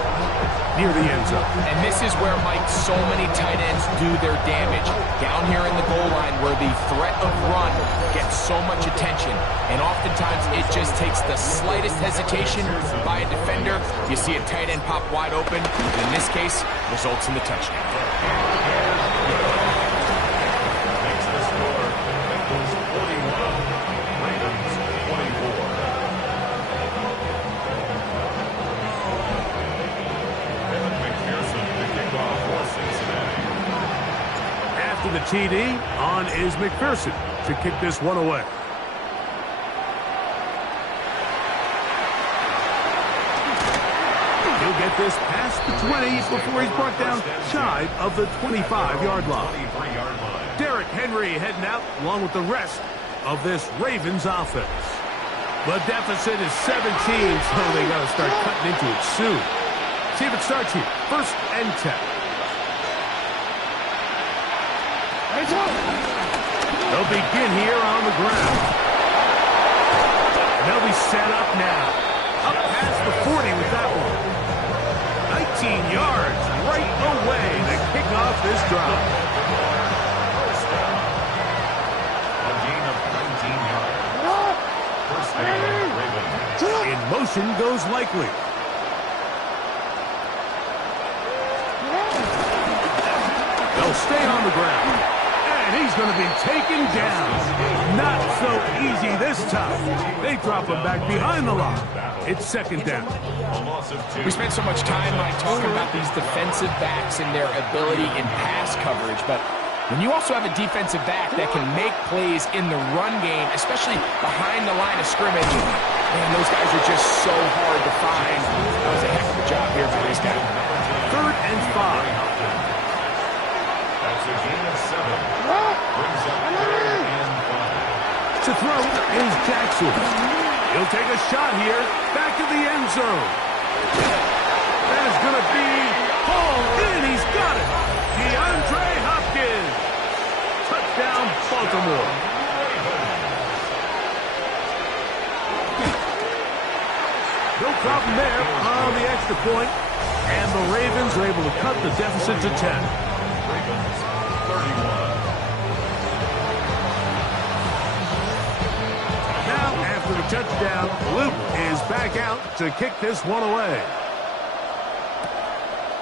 near the end zone. And this is where, Mike, so many tight ends do their damage. Down here in the goal line where the threat of run gets so much attention. And oftentimes it just takes the slightest hesitation by a defender. You see a tight end pop wide open. And in this case, results in the touchdown. After the TD, on is McPherson to kick this one away. He'll get this past the 20 before he's brought down shy of the 25-yard line. Derrick Henry heading out along with the rest of this Ravens offense. The deficit is 17, so they got to start cutting into it soon. See if it starts here. First and 10. They'll begin here on the ground. And they'll be set up now. Up past the 40 with that one. 19 yards right away to kick off this drive. A gain of 19 yards. First down, Ravens. In motion goes Likely. They'll stay on the ground. And he's going to be taken down. Not so easy this time. They drop him back behind the line. It's second down. We spent so much time, Mike, talking about these defensive backs and their ability in pass coverage, but when you also have a defensive back that can make plays in the run game, especially behind the line of scrimmage, man, those guys are just so hard to find. That was a heck of a job here for this guy. Third and 5. That's a gain of 7. Brings up third and 5. To throw is Jackson. He'll take a shot here. Back to the end zone. That is going to be hauled in. He's got it. DeAndre Hopkins. Touchdown, Baltimore. No problem there on the extra point. And the Ravens are able to cut the deficit to 10. Ravens 31. Now, after the touchdown, Luke is back out to kick this one away.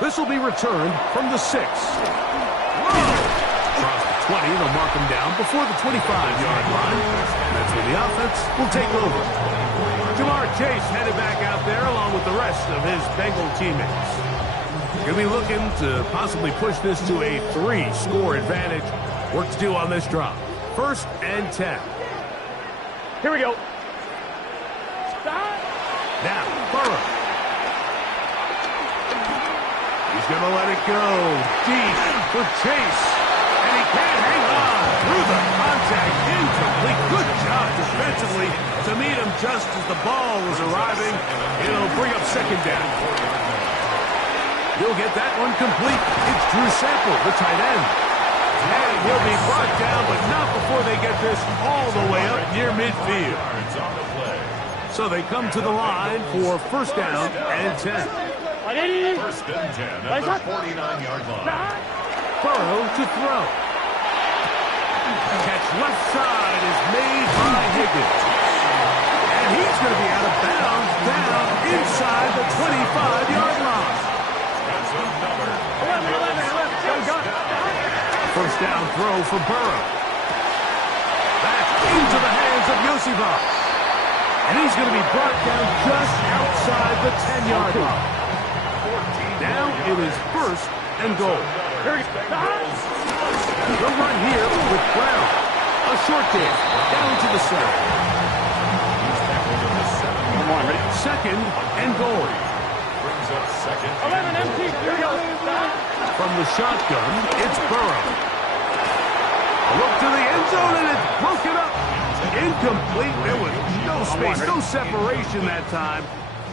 This will be returned from the 6. Across the 20, they'll mark him down before the 25-yard line. That's where the offense will take over. Jamar Chase headed back out there along with the rest of his Bengal teammates. Gonna be looking to possibly push this to a 3-score advantage. Work to do on this drop. 1st and 10. Here we go. Now, Burrow. He's going to let it go. Deep for Chase. And he can't hang on through the contact. Incomplete. Good job defensively to meet him just as the ball was arriving. It'll bring up 2nd down. He'll get that one complete. It's Drew Sample, the tight end. And he'll be brought down, but not before they get this all the way up near midfield. So they come to the line for 1st down and 10. 1st and 10 at the 49-yard line. Burrow to throw. Catch left side is made by Higgins. And he's going to be out of bounds down inside the 25-yard line. That's another 1st down throw for Burrow. Back into the hands of Yosifov. And he's going to be brought down just outside the 10-yard line. Now it is 1st and goal. The run here with Brown. A short kick down to the 7. 2nd and goal. brings up 2nd. 11 empty. Here we go. From the shotgun, it's Burrow. A look to the end zone, and it's broken up. Incomplete. There was no space, no separation that time.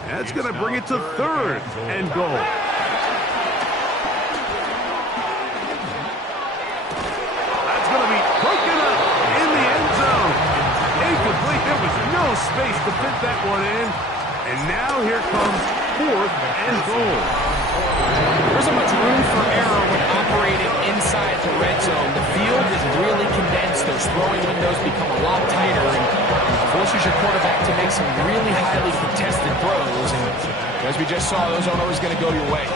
That's going to bring it to 3rd and goal. That's going to be broken up in the end zone. Incomplete. There was no space to fit that one in. And now here comes 4th and goal. There isn't much room for error when operating inside the red zone. The field is really condensed. Those throwing windows become a lot tighter and forces your quarterback to make some really highly contested throws. And as we just saw, those aren't always going to go your way.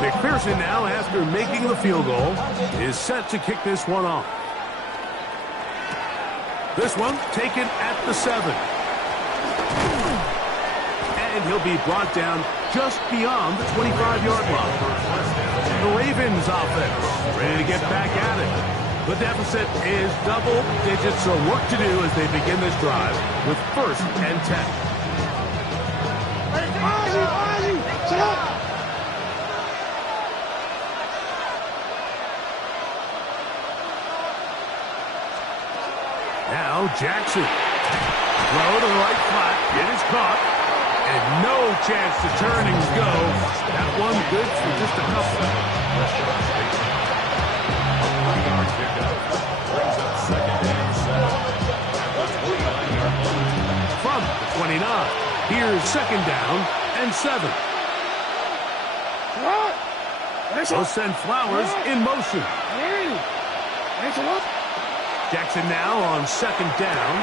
McPherson now, after making the field goal, is set to kick this one off. This one taken at the 7. And he'll be brought down just beyond the 25-yard line. The Ravens offense ready to get back at it. The deficit is double digits, so work to do as they begin this drive with 1st and 10. Now Jackson. Throw to the right flat. It is caught. And no chance to turn and go. That one good for just a couple. From the 29. Here's 2nd down and 7. They'll send Flowers in motion. Jackson now on 2nd down.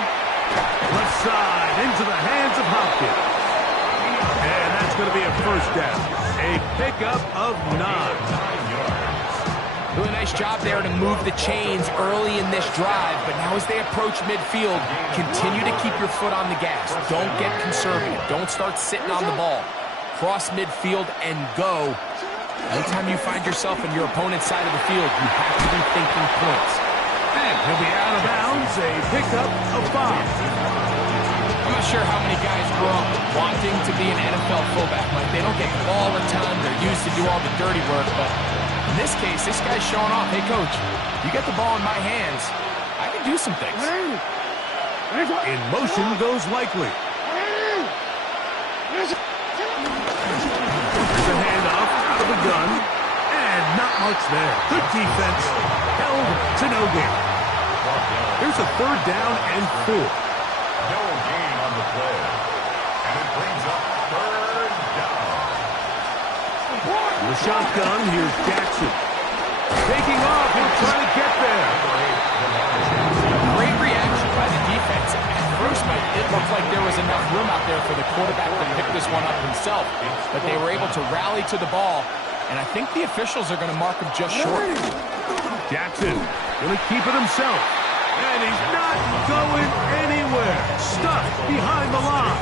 Left side into the hands of Hopkins. And that's going to be a 1st down. A pickup of 9. Really nice job there to move the chains early in this drive, but now as they approach midfield, continue to keep your foot on the gas. Don't get conservative. Don't start sitting on the ball. Cross midfield and go. Anytime you find yourself in your opponent's side of the field, you have to be thinking points. And he'll be out of bounds, a pickup of 5. I'm not sure how many guys grow up wanting to be an NFL fullback. Like, they don't get the ball a ton. They're used to do all the dirty work. But in this case, this guy's showing off. Hey, coach, you get the ball in my hands, I can do some things. In motion goes Likely. There's a handoff out of the gun. And not much there. Good defense. Held to no gain. Here's a 3rd down and 4. No gain on the play. And it brings up 3rd down. In the shotgun, here's Jackson. Taking off, he'll try to get there. Great reaction by the defense. At first, it looked like there was enough room out there for the quarterback to pick this one up himself. But they were able to rally to the ball. And I think the officials are going to mark him just short. Jackson going to keep it himself. And he's not going anywhere. Stuck behind the line.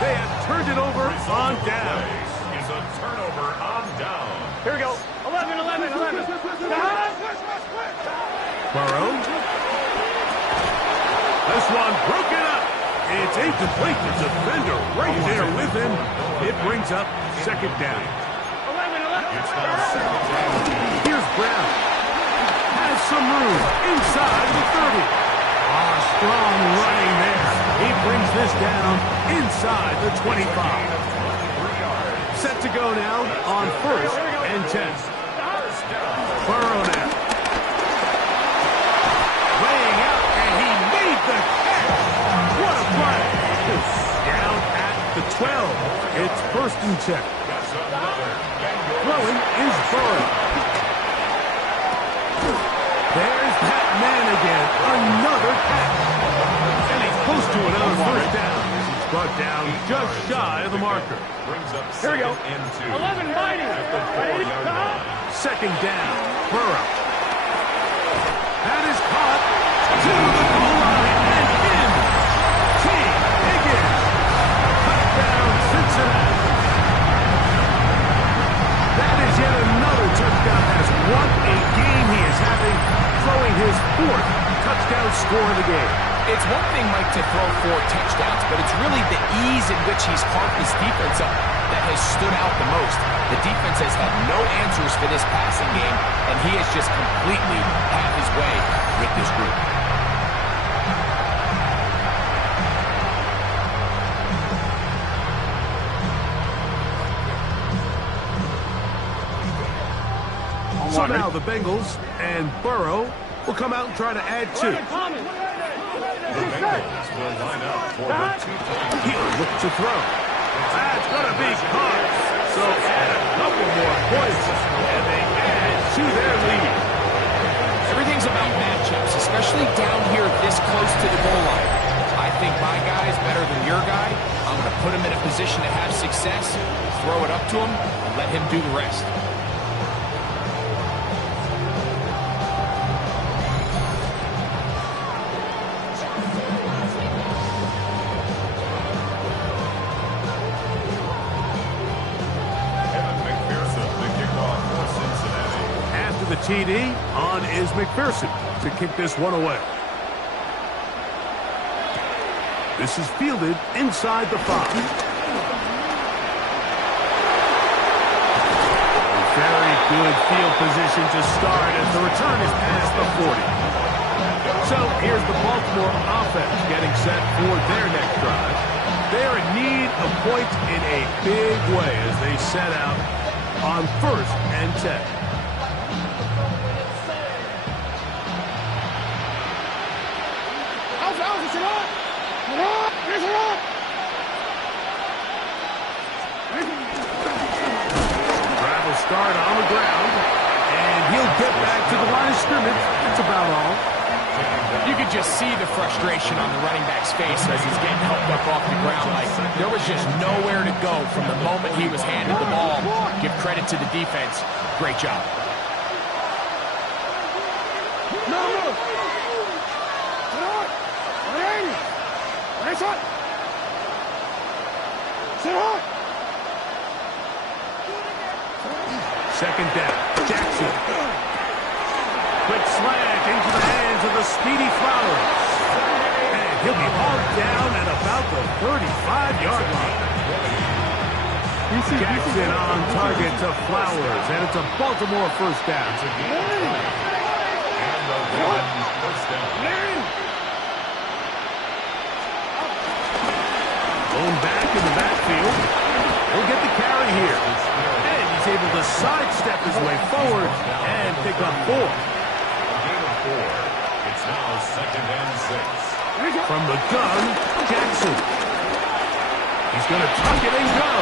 They have turned it over on down. Is a turnover. Here we go. 11, 11, 11. Burrow. This one broken up. It's incomplete. The defender right there with him. It brings up second down. 11, 11. It's now second down. Here's Brown. Has some room inside the 30. Strong running there. He brings this down inside the 25. Set to go now on 1st and 10. Burrow now. Laying out, and he made the catch. What a play. Down at the 12. It's 1st and 10. Throwing is Burrow. There's that man again. Another catch. And he's close to another 1st down. He's brought down just shy of the marker. Here we go. 11, mighty. Second down. Burrow. That is caught to the goal line and in. T. Higgins. Touchdown, Cincinnati. That is yet another touchdown pass. What a game he is having, throwing his 4th touchdown score of the game. It's one thing, Mike, to throw 4 touchdowns, but it's really the ease in which he's carved this defense up that has stood out the most. The defense has had no answers for this passing game, and he has just completely had his way with this group. So now the Bengals and Burrow will come out and try to add 2. The Bengals will line up for the 2-point. He'll look to throw. That's going to be caught. So add a couple more points, and they add to their lead. Everything's about matchups, especially down here this close to the goal line. I think my guy is better than your guy. I'm going to put him in a position to have success, throw it up to him, and let him do the rest. The TD on is McPherson to kick this one away. This is fielded inside the 5. Very good field position to start as the return is past the 40. So here's the Baltimore offense getting set for their next drive. They're in need of points in a big way as they set out on 1st and 10. Travel start on the ground, and he'll get back to the line of scrimmage. That's about all. You could just see the frustration on the running back's face as he's getting helped up off the ground. Like there was just nowhere to go from the moment he was handed the ball. Give credit to the defense. Great job. Second down, Jackson. Quick slant into the hands of the speedy Flowers. And he'll be hauled down at about the 35-yard line. Jackson on target to Flowers, and it's a Baltimore 1st down. And the 1st down. Going back in the backfield. He'll get the carry here. And he's able to sidestep his way forward and pick up 4. Gain of 4. It's now 2nd and 6. From the gun, Jackson. He's going to tuck it and go.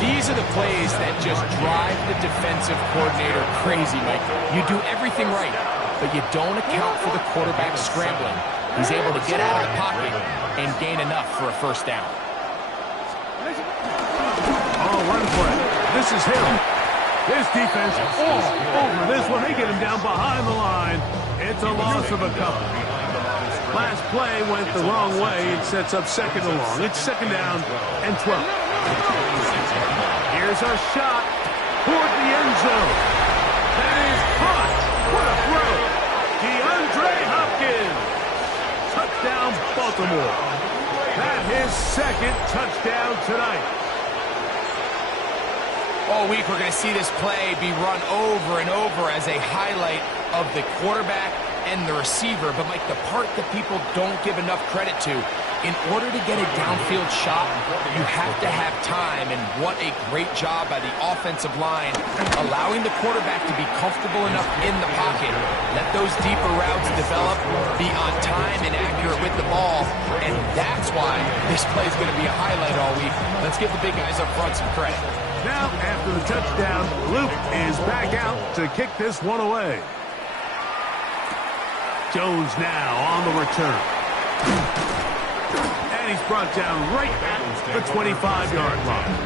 These are the plays that just drive the defensive coordinator crazy, Mike. You do everything right, but you don't account for the quarterback scrambling. He's able to get out of the pocket and gain enough for a 1st down. Oh, run play. This is him. This defense all over this one. They get him down behind the line. It's a loss of a couple. Last play went the wrong way. It sets up 2nd and long. It's 2nd down and 12. Here's a shot toward the end zone. That is caught. What a throw. DeAndre Hopkins. Touchdown, Baltimore. That's his second touchdown tonight. All week we're going to see this play be run over and over as a highlight of the quarterback and the receiver. But, Mike, the part that people don't give enough credit to, in order to get a downfield shot, you have to have time. And what a great job by the offensive line, allowing the quarterback to be comfortable enough in the pocket. Let those deeper routes develop, be on time and accurate with the ball. And that's why this play is going to be a highlight all week. Let's give the big guys up front some credit. Now, after the touchdown, Luke is back out to kick this one away. Jones now on the return. And he's brought down right at the 25-yard line.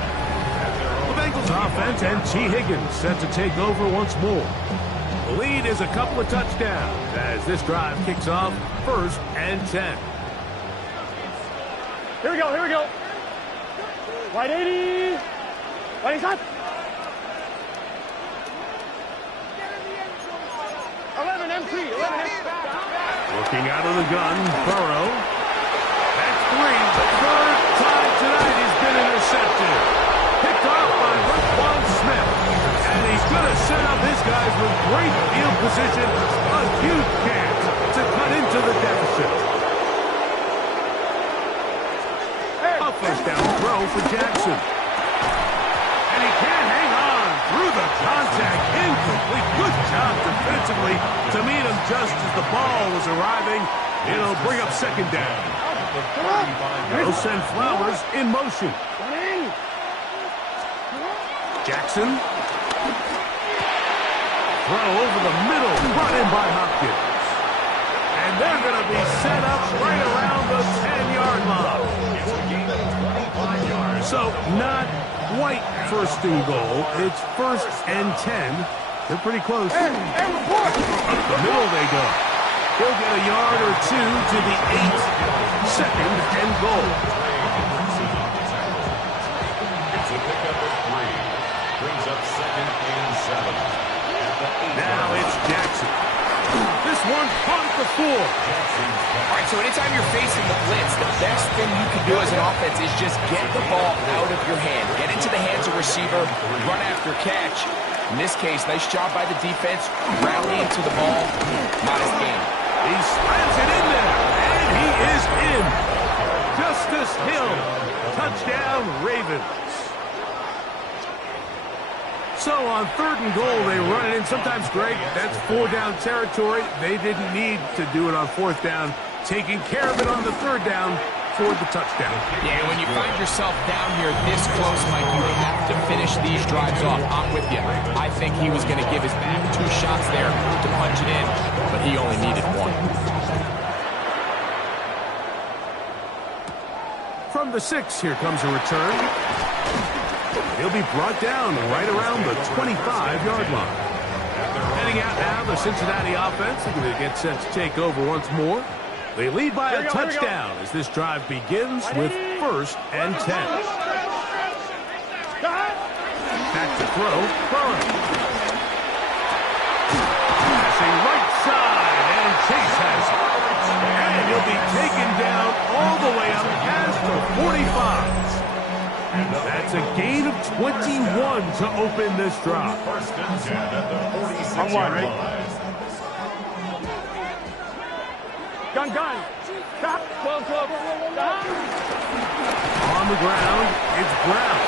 The Bengals offense and T. Higgins set to take over once more. The lead is a couple of touchdowns as this drive kicks off 1st and 10. Here we go, here we go. Wide 80. Wide hot. 11 M3, 11 M3. Looking out of the gun, Burrow. That's 3. The third time tonight he's been intercepted. Picked off by Roquan Smith. And he's going to set up his guys with great field position. A huge chance to cut into the deficit. A first down throw for Jackson. And he can't hang on through the contact. Incomplete. Good job defensively to meet him just as the ball was arriving. It'll bring up second down. They'll send Flowers in motion. Jackson. Throw over the middle. Brought in by Hopkins. And they're going to be set up right around the 10-yard line. So not quite first and goal. It's 1st and 10. They're pretty close. Up the middle they go. He'll get a yard or two to the 8. 2nd and goal. It's a pickup of 3. Brings up 2nd and 7. Now it's Jackson. This one caught at the 4. All right, so anytime you're facing the blitz, the best thing you can do as an offense is just get the ball out of your hand. Get into the hands of receiver, run after catch. In this case, nice job by the defense, rallying to the ball. Modest game. He slams it in there, and he is in. Justice Hill, touchdown Ravens. So on 3rd and goal, they run it in. Sometimes, Greg, that's 4-down territory. They didn't need to do it on 4th down. Taking care of it on the 3rd down for the touchdown. Yeah, when you find yourself down here this close, Mike, you have to finish these drives off. I'm with you. I think he was going to give his back 2 shots there to punch it in, but he only needed 1. From the 6, here comes a return. He'll be brought down right around the 25-yard line. Heading out now, the Cincinnati offense. They're going to get set to take over once more. They lead by a touchdown as this drive begins with 1st and 10. Back to throw, Burrow. Passing right side, and Chase has it. And he'll be taken down all the way up past the 45. That's a gain of 21 to open this drive. 1st and 10 at the 46-yard line. Gun. Stop. 12. Stop. On the ground, it's Brown.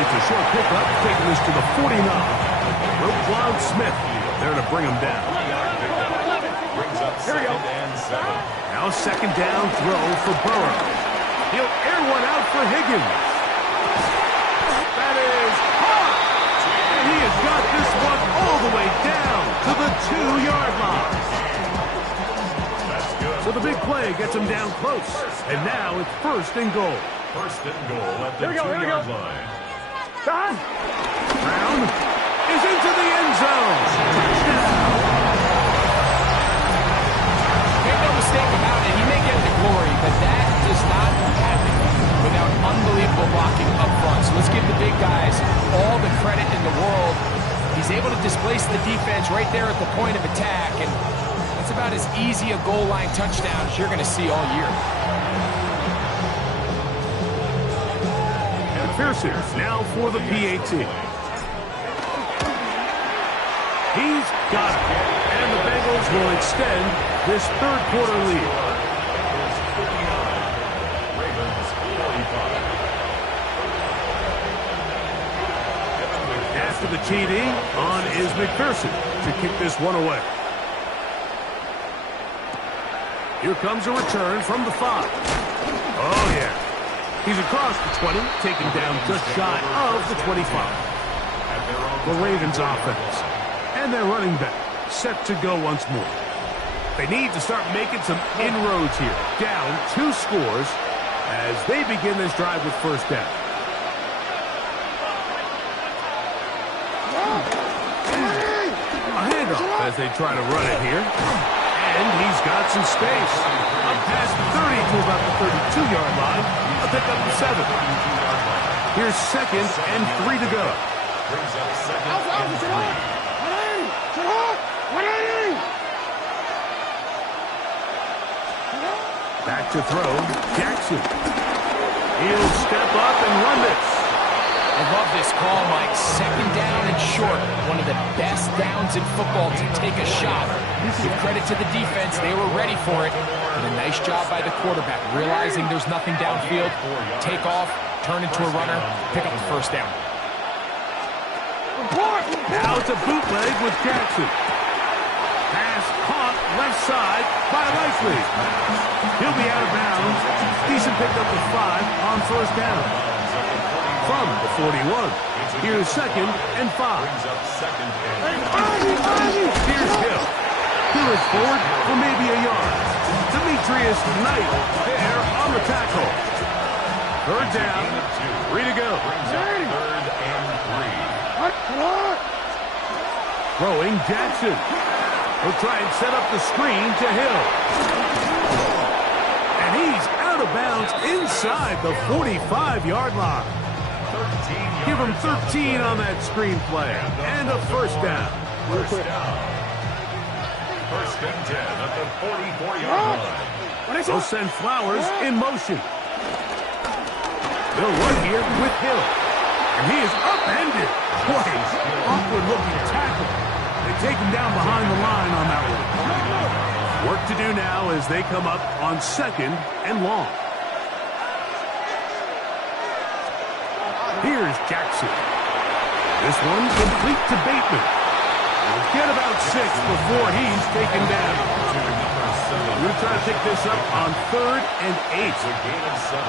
It's a short pickup, taking this to the 49. Roquan Smith there to bring him down. Brings up 2nd and 7. Now 2nd down throw for Burrow. He'll air one out for Higgins. That is hot. And he has got this one all the way down to the 2-yard line. So the big play gets him down close. And now it's 1st and goal. 1st and goal at the 2-yard line. Brown is into the end zone. Touchdown. Make no mistake about it, he may get the glory, but that does not happen without unbelievable blocking up front. So let's give the big guys all the credit in the world. He's able to displace the defense right there at the point of attack, and that's about as easy a goal line touchdown as you're going to see all year. McPherson now for the PAT. He's got it. And the Bengals will extend this third quarter lead. After the TD, on is McPherson to kick this one away. Here comes a return from the 5. Oh, yeah. He's across the 20, taken down just shy of the 25. The Ravens offense. And their running back set to go once more. They need to start making some inroads here. Down 2 scores as they begin this drive with first down. A handoff as they try to run it here. And he's got some space. Up past the 30 to about the 32-yard line. A pick up of 7. Here's 2nd and 3 to go. Brings up 2nd and 3. Back to throw, Jackson. He'll step up and run this. I love this call, Mike. 2nd down and short. One of the best downs in football to take a shot. Give credit to the defense. They were ready for it. And a nice job by the quarterback, realizing there's nothing downfield. Take off, turn into a runner, pick up the first down. Now it's a bootleg with Jackson. Pass caught left side by Likely. He'll be out of bounds. Decent pick up of 5 on first down. From the 41. Here's 2nd and 5. Here's Hill. Hill is forward for maybe a yard. Demetrius Knight there on the tackle. Third down. 3 to go. Third and 3. Throwing Jackson. He'll try and set up the screen to Hill. And he's out of bounds inside the 45-yard line. Give him 13 on that screen play. And a first down. First down. First and 10 at the 44-yard line. They'll send Flowers in motion. They'll run here with Hill. And he is upended. Boy, awkward-looking tackle. They take him down behind the line on that one. Work to do now as they come up on 2nd and long. Here's Jackson. This one complete to Bateman. We'll get about 6 before he's taken down. We're trying to pick this up on 3rd and 8. It's a gain of 7.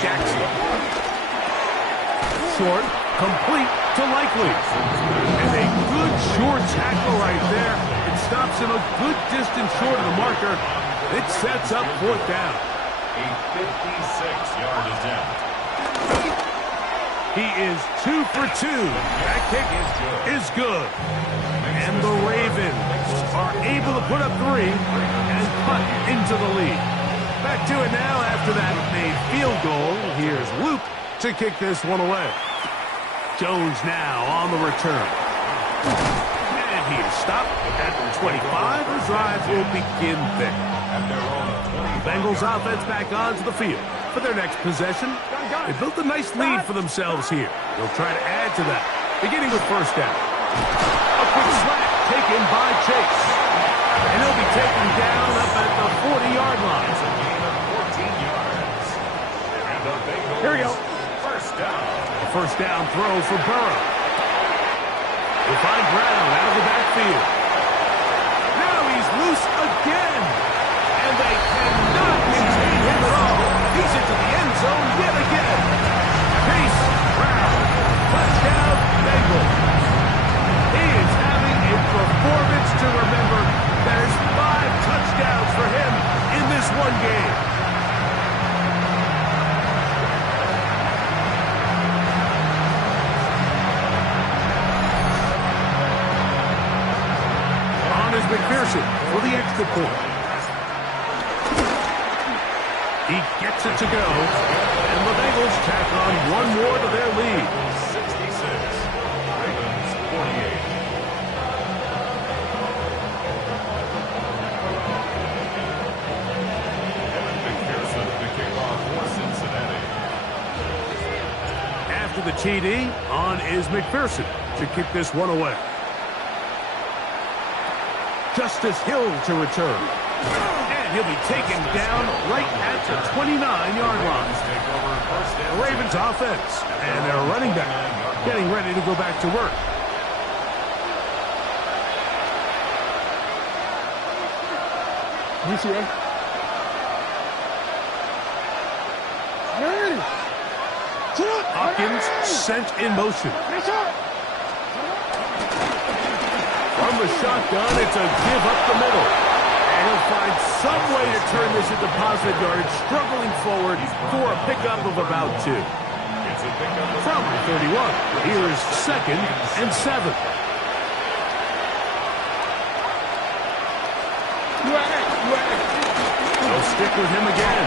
Jackson. Short, complete to Likely. And a good short tackle right there. It stops him a good distance short of the marker. It sets up 4th down. A 56-yard attempt. He is 2 for 2. That kick is good. And the Ravens are able to put up 3 and cut into the lead. Back to it now after that made field goal. Here's Luke to kick this one away. Jones now on the return. And he is stopped at the 25. The drive will begin there. Bengals offense back onto the field for their next possession. They built a nice lead for themselves here. They'll try to add to that, beginning with first down. A quick slap taken by Chase. And he'll be taken down up at the 40-yard line. It's a gain of 14 yards. And the Bengals. Here we go. First down. A first down throw for Burrow. He'll find Brown out of the backfield. Now he's loose again. And they cannot contain him at all. He's into the end zone yet again. Chase Brown. Touchdown, Bengals. He is having a performance to remember. There's 5 touchdowns for him in this one game. On is McPherson for the extra point. He gets it to go, and the the Bengals tack on one more to their lead. 66. Ravens 48. Evan McPherson to kick off for Cincinnati. After the TD, on is McPherson to kick this one away. Justice Hill to return. And he'll be taken down right at the 29-yard line. The Ravens offense and their running back getting ready to go back to work. Hopkins sent in motion. From the shotgun, it's a give up the middle. And he'll find some way to turn this into positive yardage, struggling forward for a pickup of about 2. From the 31, here's 2nd and 7. They'll stick with him again.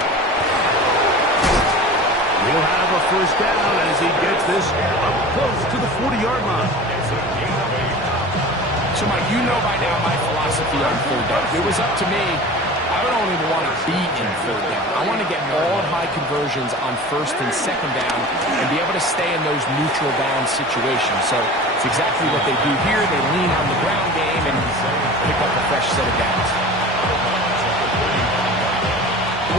He'll have a first down as he gets this up close to the 40-yard line. So, Mike, you know by now my philosophy on third down. If it was up to me, I don't even want to be in third down. I want to get all of my conversions on 1st and 2nd down and be able to stay in those neutral down situations. So it's exactly what they do here. They lean on the ground game and pick up a fresh set of downs.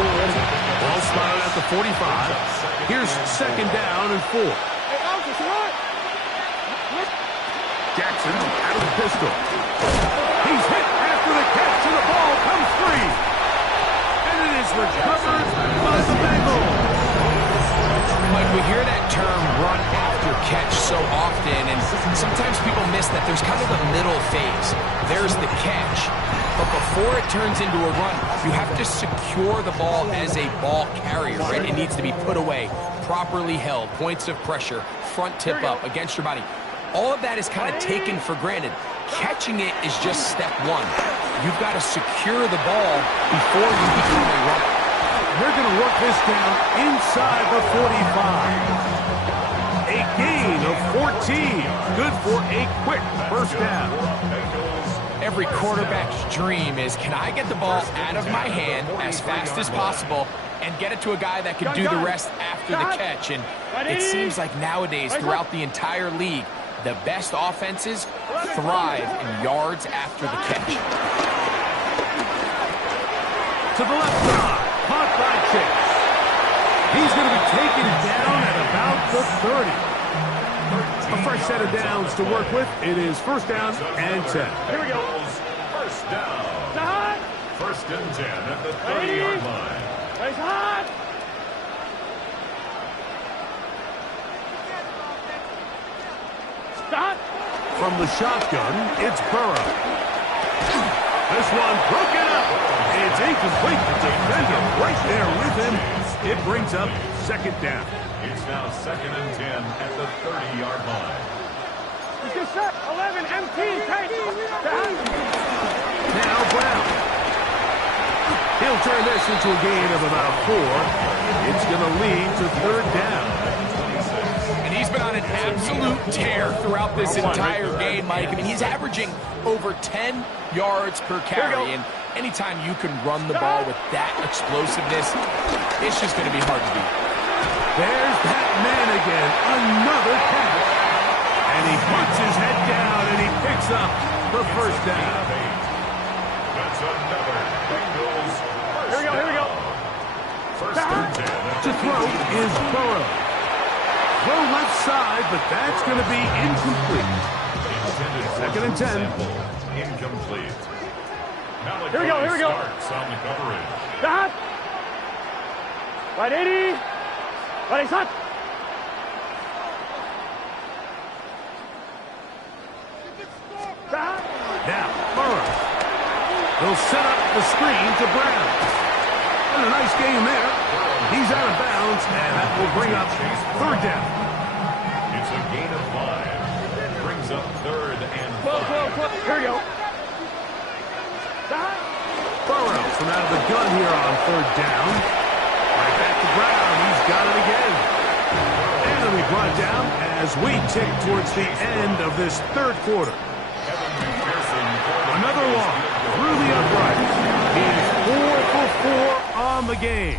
Ball spotted at the 45. Here's 2nd down and 4. Jackson out of the pistol. He's hit after the catch, and the ball comes free. And it is recovered by the Bengals. Mike, we hear that term run after catch so often, and sometimes people miss that there's kind of a middle phase. There's the catch, but before it turns into a run, you have to secure the ball as a ball carrier, right? It needs to be put away, properly held, points of pressure, front tip up against your body. All of that is kind of taken for granted. Catching it is just step one. You've got to secure the ball before you become a runner. They're going to work this down inside the 45. A gain of 14. Good for a quick first down. Every quarterback's dream is, can I get the ball out of my hand as fast as possible and get it to a guy that can do the rest after the catch? And it seems like nowadays throughout the entire league, the best offenses thrive in yards after the catch. To the left side, caught by Chase. He's going to be taken down at about the 30. A fresh set of downs to work with. It is 1st down and 10. Here we go. First down. 1st and 10 at the 30-yard line. Race hot. Stop. From the shotgun, it's Burrow. This one broken up. It's incomplete. The defender right there with him. It brings up 2nd down. It's now 2nd and 10 at the 30-yard line. Get set. 11 MT. Tight. Now Brown. He'll turn this into a gain of about 4. It's going to lead to 3rd down. And he's been on an absolute tear throughout this entire game, Mike. I mean, he's averaging over 10 yards per carry. And anytime you can run the ball with that explosiveness, it's just going to be hard to beat. There's that man again. Another catch. And he puts his head down and he picks up the 1st down. That's another Bengals first Here we go. Here we go. down. 1st and 10 at To throw is Burrow. Throw left side, but that's going to be incomplete. 2nd and 10. Incomplete. Here we go. Here we go. Starts on the coverage. Stop. Right 80. Right hot. Now, Burrow. He'll set up the screen to Brown. And a nice game there. He's out of bounds, and that will bring up 3rd down. It's a gain of 5. Brings up 3rd and 5. Here we go. Burrow from out of the gun here on 3rd down. Right back to Brown. He's got it again. going to be brought down as we tick towards the end of this third quarter. Another walk through the uprights. He is 4 for 4 on the game.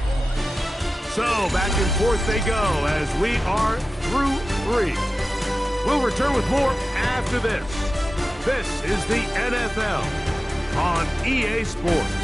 So back and forth they go as we are through 3. We'll return with more after this. This is the NFL on EA Sports.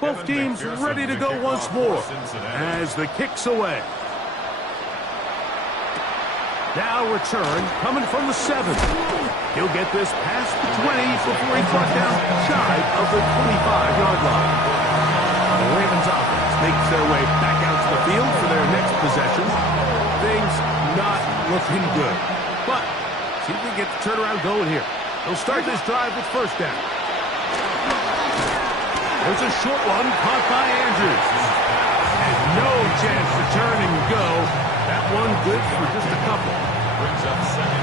Both teams ready to go once more as the kick's away. Now return coming from the 7. He'll get this past the 20 before he's brought down shy of the 25-yard line. The Ravens offense makes their way back out to the field for their next possession. Things not looking good. But see if they get the turnaround going here. They'll start this drive with first down. There's a short one caught by Andrews. And no chance to turn and go. That one good for just a couple.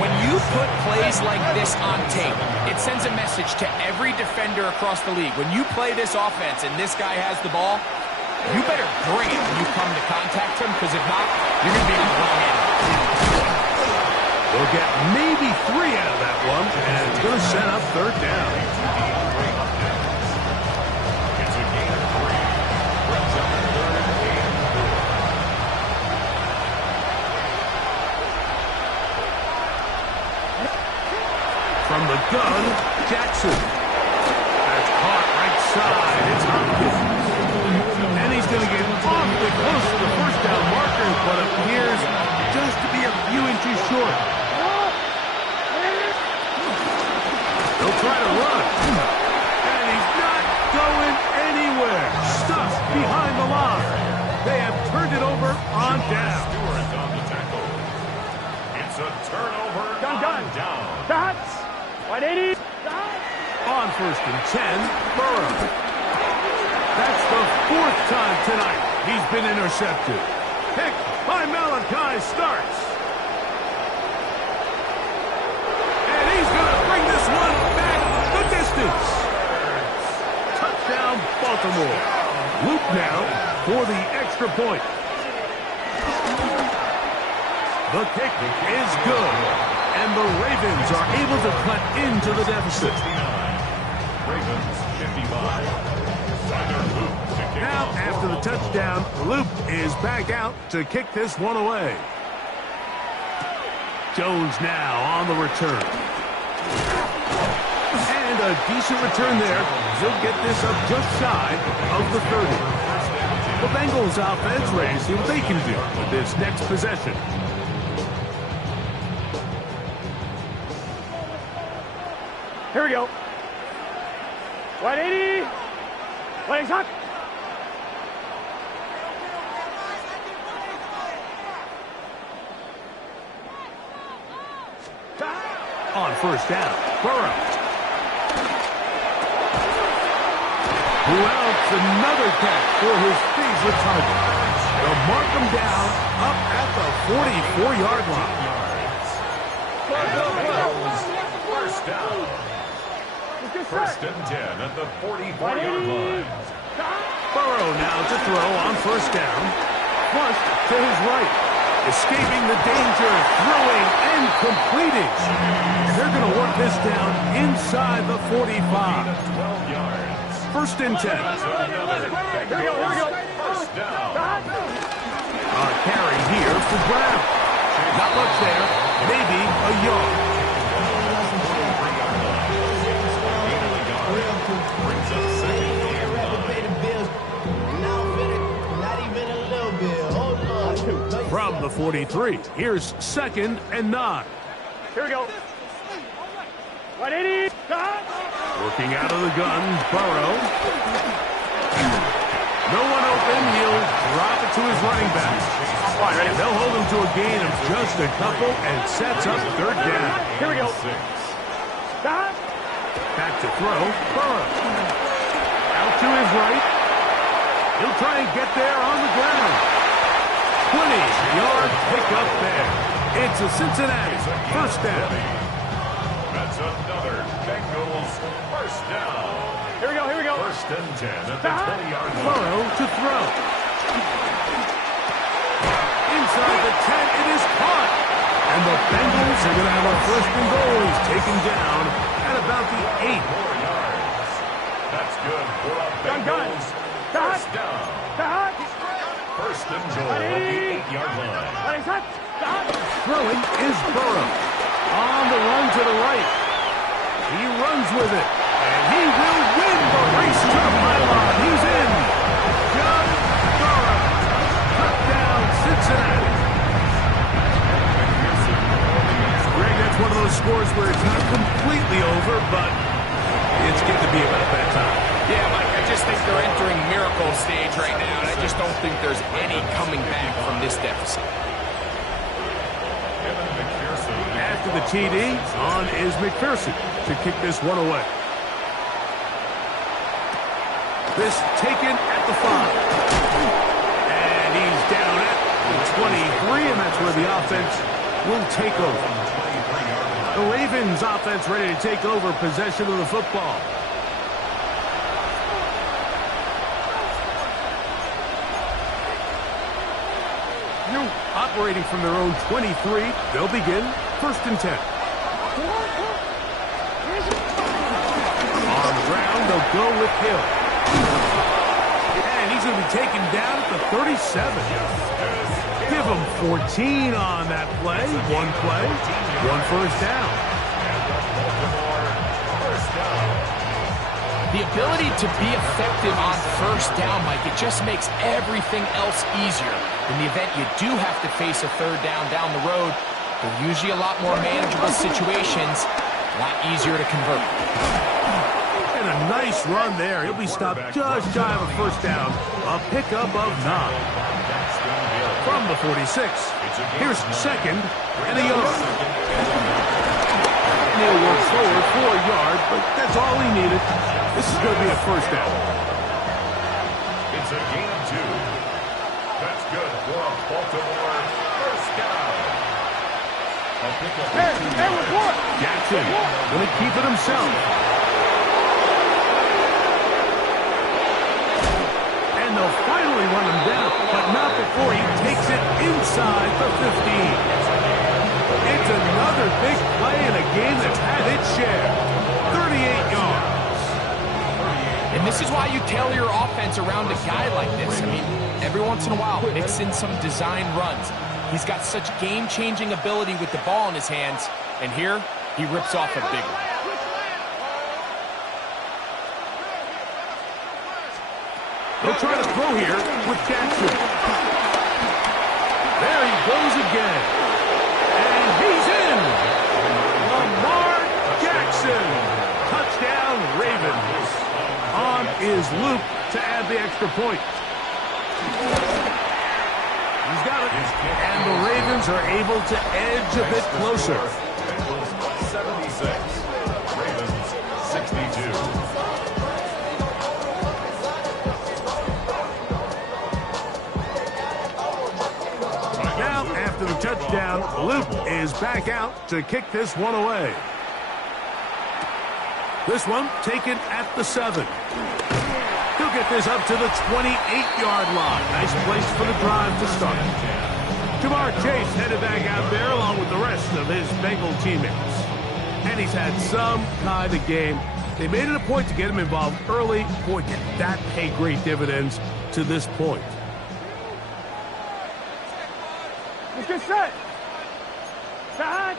When you put plays like this on tape, it sends a message to every defender across the league. When you play this offense and this guy has the ball, you better bring it when you come to contact him, because if not, you're going to be on the wrong end. They'll get maybe 3 out of that one, and it's going to set up third down. From the gun, Jackson. That's caught right side. It's Hopkins. And he's going to get awfully close to the first down marker, but appears just to be a few inches short. They'll try to run. And he's not going anywhere. Stuck behind the line. They have turned it over on down. It's a turnover on down. Shots. 180. On first and 10, Burrow. That's the 4th time tonight he's been intercepted. Pick by Malachi starts. And he's going to bring this one back the distance. Touchdown, Baltimore. Loop now for the extra point. The kick is good. And the Ravens are able to cut into the deficit. Ravens 55. Now, after the touchdown, Loop is back out to kick this one away. Jones now on the return. And a decent return there. He'll get this up just shy of the 30. The Bengals offense ready to see what they can do with this next possession. Here we go. 180. Playing shot. On first down, Burrow. Who else? Another catch for his favorite target. They'll mark him down up at the 44-yard line. First down. First and 10 at the 44-yard line. Burrow now to throw on first down. Flushed to his right. Escaping the danger, throwing and completing. They're going to work this down inside the 45. 12 yards. First and 10. Here we go. First down. A carry here for Brown. Not much there. Maybe a yard. From the 43, here's 2nd and 9. Here we go. 180. Working out of the gun, Burrow. No one open. He'll drop it to his running back. They'll hold him to a gain of just a couple and sets up third down. Here we go. Back to throw, Burrow. Out to his right. He'll try and get there on the ground. 20-yard pickup there. It's a Cincinnati first down. That's another Bengals first down. Here we go, here we go. First and 10 at the 20-yard line. Burrow to throw. Inside the 10, it is caught. And the Bengals are going to have a first and goal taken down at about the 8. 4 yards. That's good for a Bengals first down. First and goal at the 8-yard line. Throwing is Burrow. On the run to the right. He runs with it. And he will win the race to the pylon. He's in. John Burrow. Touchdown, Cincinnati. Greg, that's one of those scores where it's not completely over, but it's getting to be about that time. Yeah, Mike, I just think they're entering miracle stage right now, and I just don't think there's any coming back from this deficit. After the TD, on is McPherson to kick this one away. This taken at the 5. And he's down at the 23, and that's where the offense will take over. The Ravens offense ready to take over possession of the football. Operating from their own 23, they'll begin first and 10. On the ground, they'll go with Hill. And he's going to be taken down at the 37. Give him 14 on that play. One first down. The ability to be effective on first down, Mike, it just makes everything else easier. In the event you do have to face a third down the road, they're usually a lot more manageable situations, a lot easier to convert. And a nice run there. He'll be stopped just shy of a first down. A pickup of 9. From the 46, here's second and a yard. And he'll work forward for a yard, but that's all he needed. This is going to be a first down. It's a gain of 2. That's good for a Baltimore first down. Jackson going to keep it himself. And they'll finally run him down, but not before he takes it inside the 15. It's another big play in a game that's had its share. 38 yards. And this is why you tailor your offense around a guy like this. I mean, every once in a while, mix in some design runs. He's got such game-changing ability with the ball in his hands, and here, he rips off a big one. He'll try to throw here with Jackson. There he goes again. And he's in. Lamar Jackson. Touchdown, Ravens. On is Luke to add the extra point. He's got it. And the Ravens are able to edge a bit closer. Bengals 76. Ravens 62. Now, after the touchdown, Luke is back out to kick this one away. This one taken at the 7. He'll get this up to the 28-yard line. Nice place for the drive to start. Jamar Chase headed back out there along with the rest of his Bengal teammates. And he's had some kind of game. They made it a point to get him involved early. Boy, did that pay great dividends to this point. Let's get set. Side.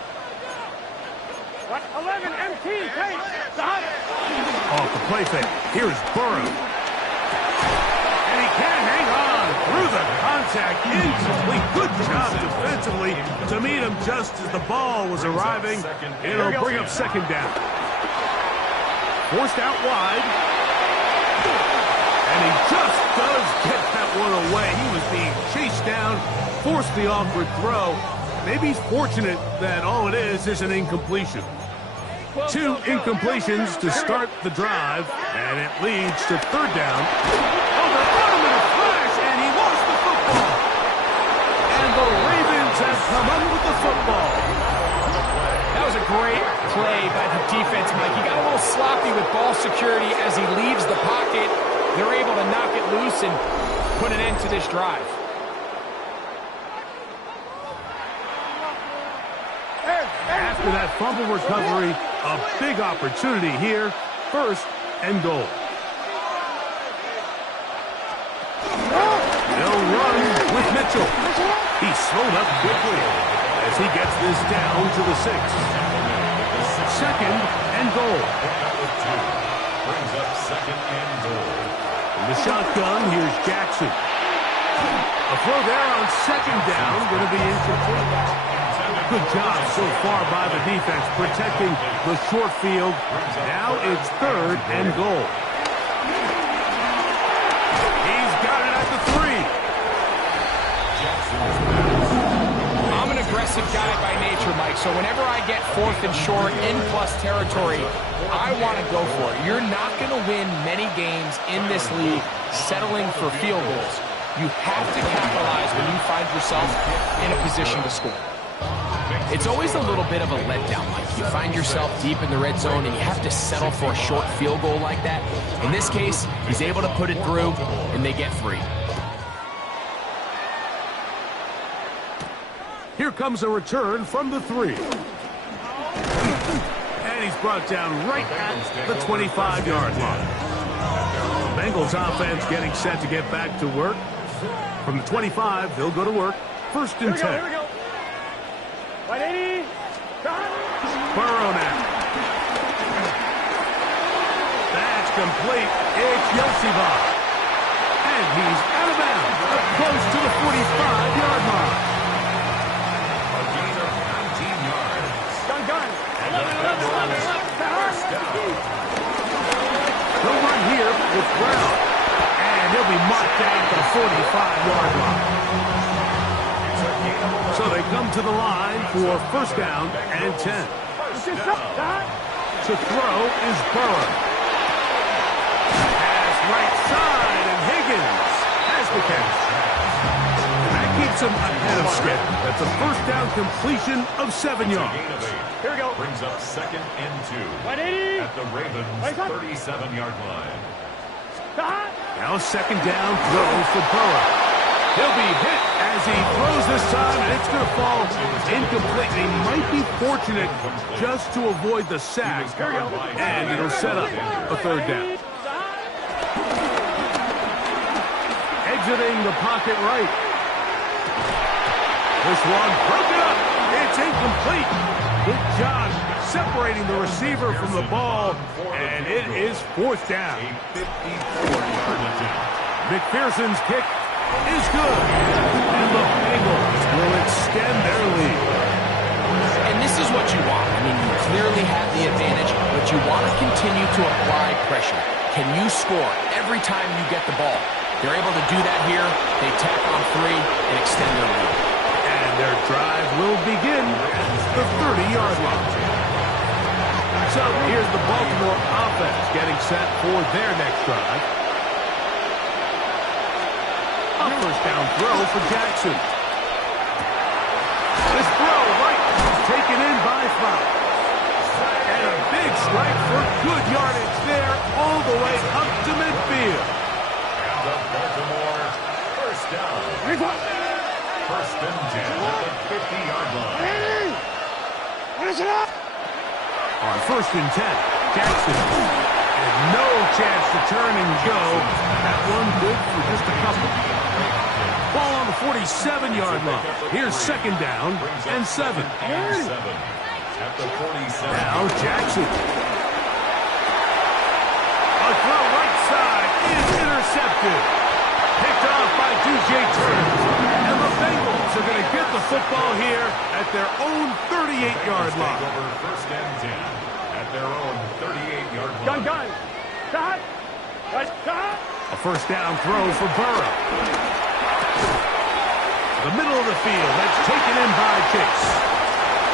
11 MT. Take. Side. Off the play fake. Here's Burrow. And he can't hang on through the contact. Incomplete. Good job defensively to meet him just as the ball was arriving. It'll bring up second down. Forced out wide. And he just does get that one away. He was being chased down, forced the awkward throw. Maybe he's fortunate that all it is an incompletion. 2 incompletions to start the drive, and it leads to third down. Oh, they're on him in a come up with the football. That was a great play by the defense, Mike. He got a little sloppy with ball security as he leaves the pocket. They're able to knock it loose and put an end to this drive. After that fumble recovery, a big opportunity here. First and goal. They'll run with Mitchell. He's slowed up quickly as he gets this down to the 6. Second and goal. Brings up second and goal. In the shotgun, here's Jackson. A throw there on second down, going to be incomplete. Good job so far by the defense protecting the short field. Now it's third and goal. He's got it at the 3. I'm an aggressive guy by nature, Mike, so whenever I get fourth and short in plus territory, I want to go for it. You're not going to win many games in this league settling for field goals. You have to capitalize when you find yourself in a position to score. It's always a little bit of a letdown, Mike. You find yourself deep in the red zone and you have to settle for a short field goal like that. In this case, he's able to put it through, and they get 3. Here comes a return from the 3. And he's brought down right at the 25-yard line. The Bengals offense getting set to get back to work. From the 25, they'll go to work. First and 10. Here we go. 180. Burrow now. That's complete. It's Yosibov. And he's out of bounds, up close to the 45-yard line. A gain of 19 yards. Gun. 11. First down. He'll run here with Brown. And he'll be marked down at the 45-yard line. So they come to the line for first down and 10. To throw is Burrow. Pass right side, and Higgins has the catch. And that keeps him ahead of schedule. That's a first down completion of 7 yards. Here we go. Brings up second and 2. 180. At the Ravens' 37-yard line. Now second down throw for Burrow. He'll be hit as he throws this time, and it's going to fall incomplete. He might be fortunate just to avoid the sack, and it'll set up a third down. Exiting the pocket right. This one broken up. It's incomplete. Good job separating the receiver from the ball, and it is fourth down. 54-yard attempt. McPherson's kick is good, and the Bengals will extend their lead. And this is what you want. I mean, you clearly have the advantage, but you want to continue to apply pressure. Can you score every time you get the ball? They're able to do that here. They tack on 3 and extend their lead. And their drive will begin at the 30-yard line. So here's the Baltimore offense getting set for their next drive. A first down throw for Jackson. This throw right is taken in by Fowl. And a big strike for good yardage there all the way up to midfield. And the Baltimore first down. First and 10 at the 50-yard line. On first and 10, Jackson. And no chance to turn and go. That one good for just a couple. Ball on the 47-yard line. Here's second down and 7. At the 47. Now Jackson. A throw right side is intercepted. Picked off by DJ Turner. And the Bengals are going to get the football here at their own 38-yard line. Over first and 10 at their own 38-yard line. Gun. Shot. A first down throw for Burrow. The middle of the field, that's taken in by Chase.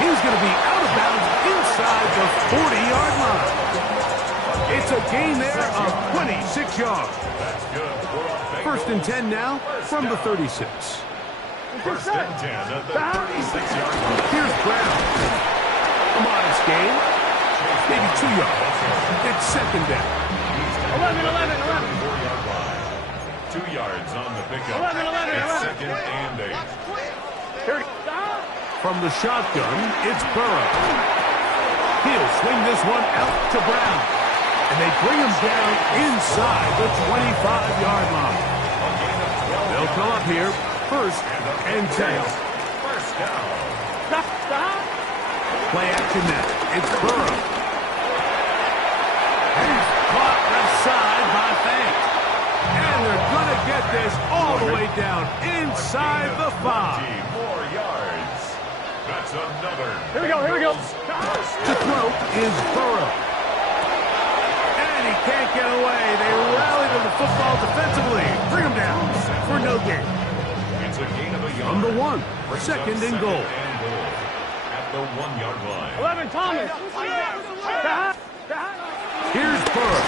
He's going to be out of bounds inside the 40-yard line. It's a gain there of 26 yards. That's good. First and 10 now from the 36. First and 10 at the 36-yard line. Here's Brown. A modest gain. Maybe 2 yards. It's second down. 11. 4-yard line. 2 yards on the pickup. 11. It's second and 8. From the shotgun, it's Burrow. He'll swing this one out to Brown. And they bring him down inside the 25-yard line. They'll come up here, first and 10. First down. Play action now. It's Burrow. He's caught left side by Fant. And they're going to get this all the way down inside the 5. 4 yards. That's another. Here we go. To throw is Burrow. And he can't get away. They rally to the football defensively. Bring him down for no gain. It's a gain of a yard. From the 1. Second and goal. At the 1-yard line. 11, Thomas. Here's Burrow.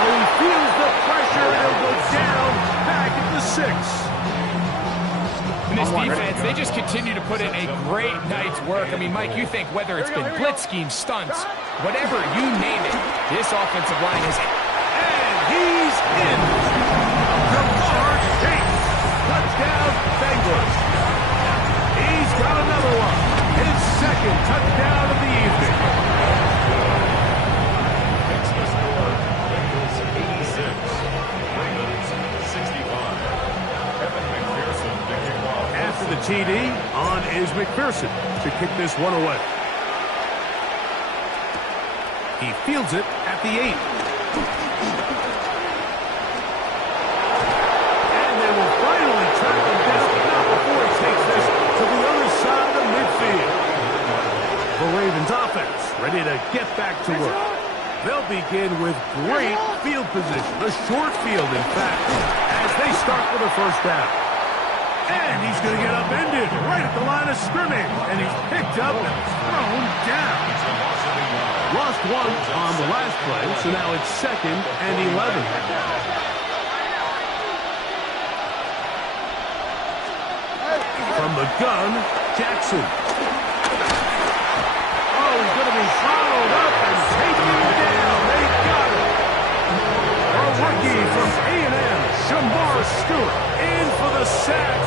Oh, he feels the pressure, and he'll go down back at the 6. And this defense, they just continue to put in a great night's work. I mean, Mike, you think whether it's been blitz schemes, stunts, whatever you name it, this offensive line is... And he's in. Lamar Chase. Touchdown, Bengals. He's got another one. His second touchdown of the evening. Makes the score. Bengals 86. Ravens 65. Evan McPherson to kick off. After the TD, on is McPherson to kick this one away. He fields it at the 8. And they will finally track him down, but not before he takes this to the other side of midfield. The Ravens offense ready to get back to work. They'll begin with great field position, a short field, in fact, as they start with a first down. And he's going to get upended right at the line of scrimmage. And he's picked up and thrown down. Lost one on the last play, so now it's second and 11. From the gun, Jackson. Oh, he's going to be followed up and taken down. They got it. A rookie from A&M, Shamar Stewart, in for the sack.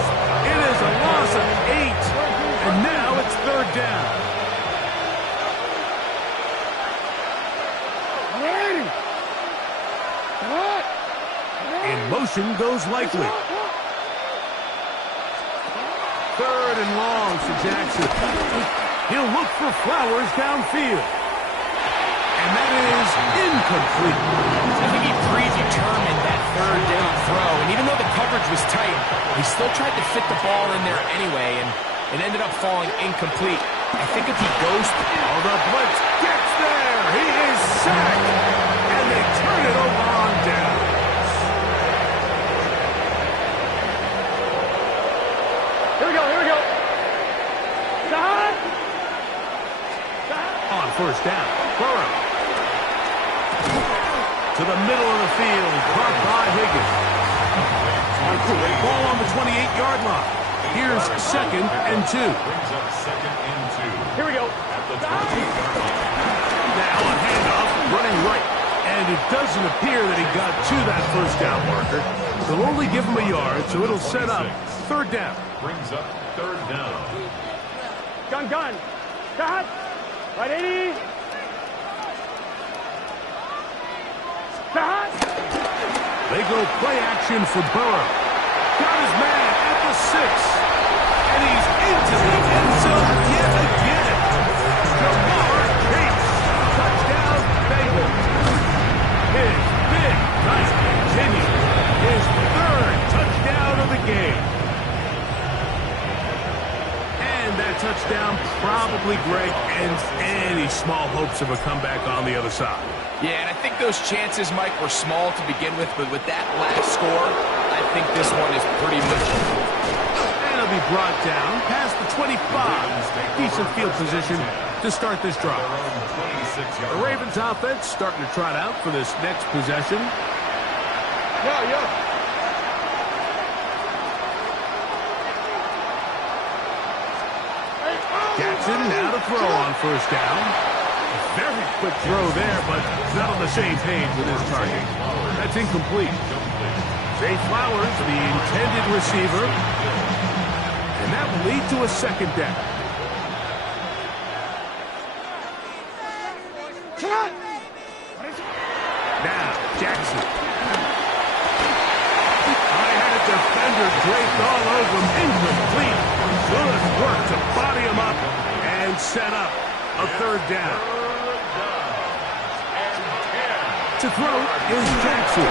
It is a loss of 8, and now it's third down. In motion goes Likely. Third and long to Jackson. He'll look for Flowers downfield. And that is incomplete. I think he predetermined that third down throw, and even though the coverage was tight, he still tried to fit the ball in there anyway, and it ended up falling incomplete. I think if he goes... Oh, the blitz gets there. He is sacked, and they turn it over on down. Here we go. On first down, Burrow. To the middle of the field, caught by Higgins. Ball on the 28-yard line. Here's second and 2. Brings up second and 2. Here we go. At the 28-yard line. Now a handoff, running right. And it doesn't appear that he got to that first down marker. They'll only give him a yard, so it'll set up third down. Brings up third down. Gun. Cut. Right 80. Cut. They go play action for Burrow. Got his man at the 6. And he's into the end zone yet again. Lamar Chase. Touchdown, Bengals. His big night continues. His third touchdown of the game. And that touchdown probably, Greg, ends any small hopes of a comeback on the other side. Yeah, and I think those chances, Mike, were small to begin with, but with that last score, I think this one is pretty much... And it'll be brought down past the 25. Decent field position to start this drive. The Ravens offense starting to trot out for this next possession. Jackson now to throw on first down. Very quick throw there, but not on the same page with his target. That's incomplete. Zay Flowers, the intended receiver. And that will lead to a second down. Now, Jackson. I had a defender draped all over him. Incomplete. Good work to body him up and set up a third down. To throw is Jackson.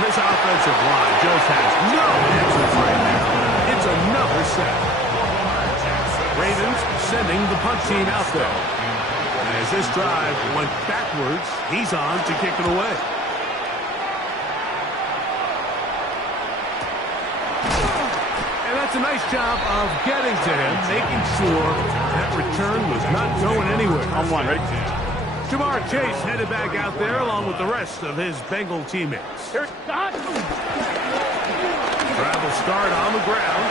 This offensive line just has no answers right now. It's another sack. Ravens sending the punt team out there. And as this drive went backwards, he's on to kick it away. And that's a nice job of getting to him, making sure that return was not going anywhere. On one, ready? Jamar Chase headed back out there along with the rest of his Bengal teammates. Here, start. Travel start on the ground.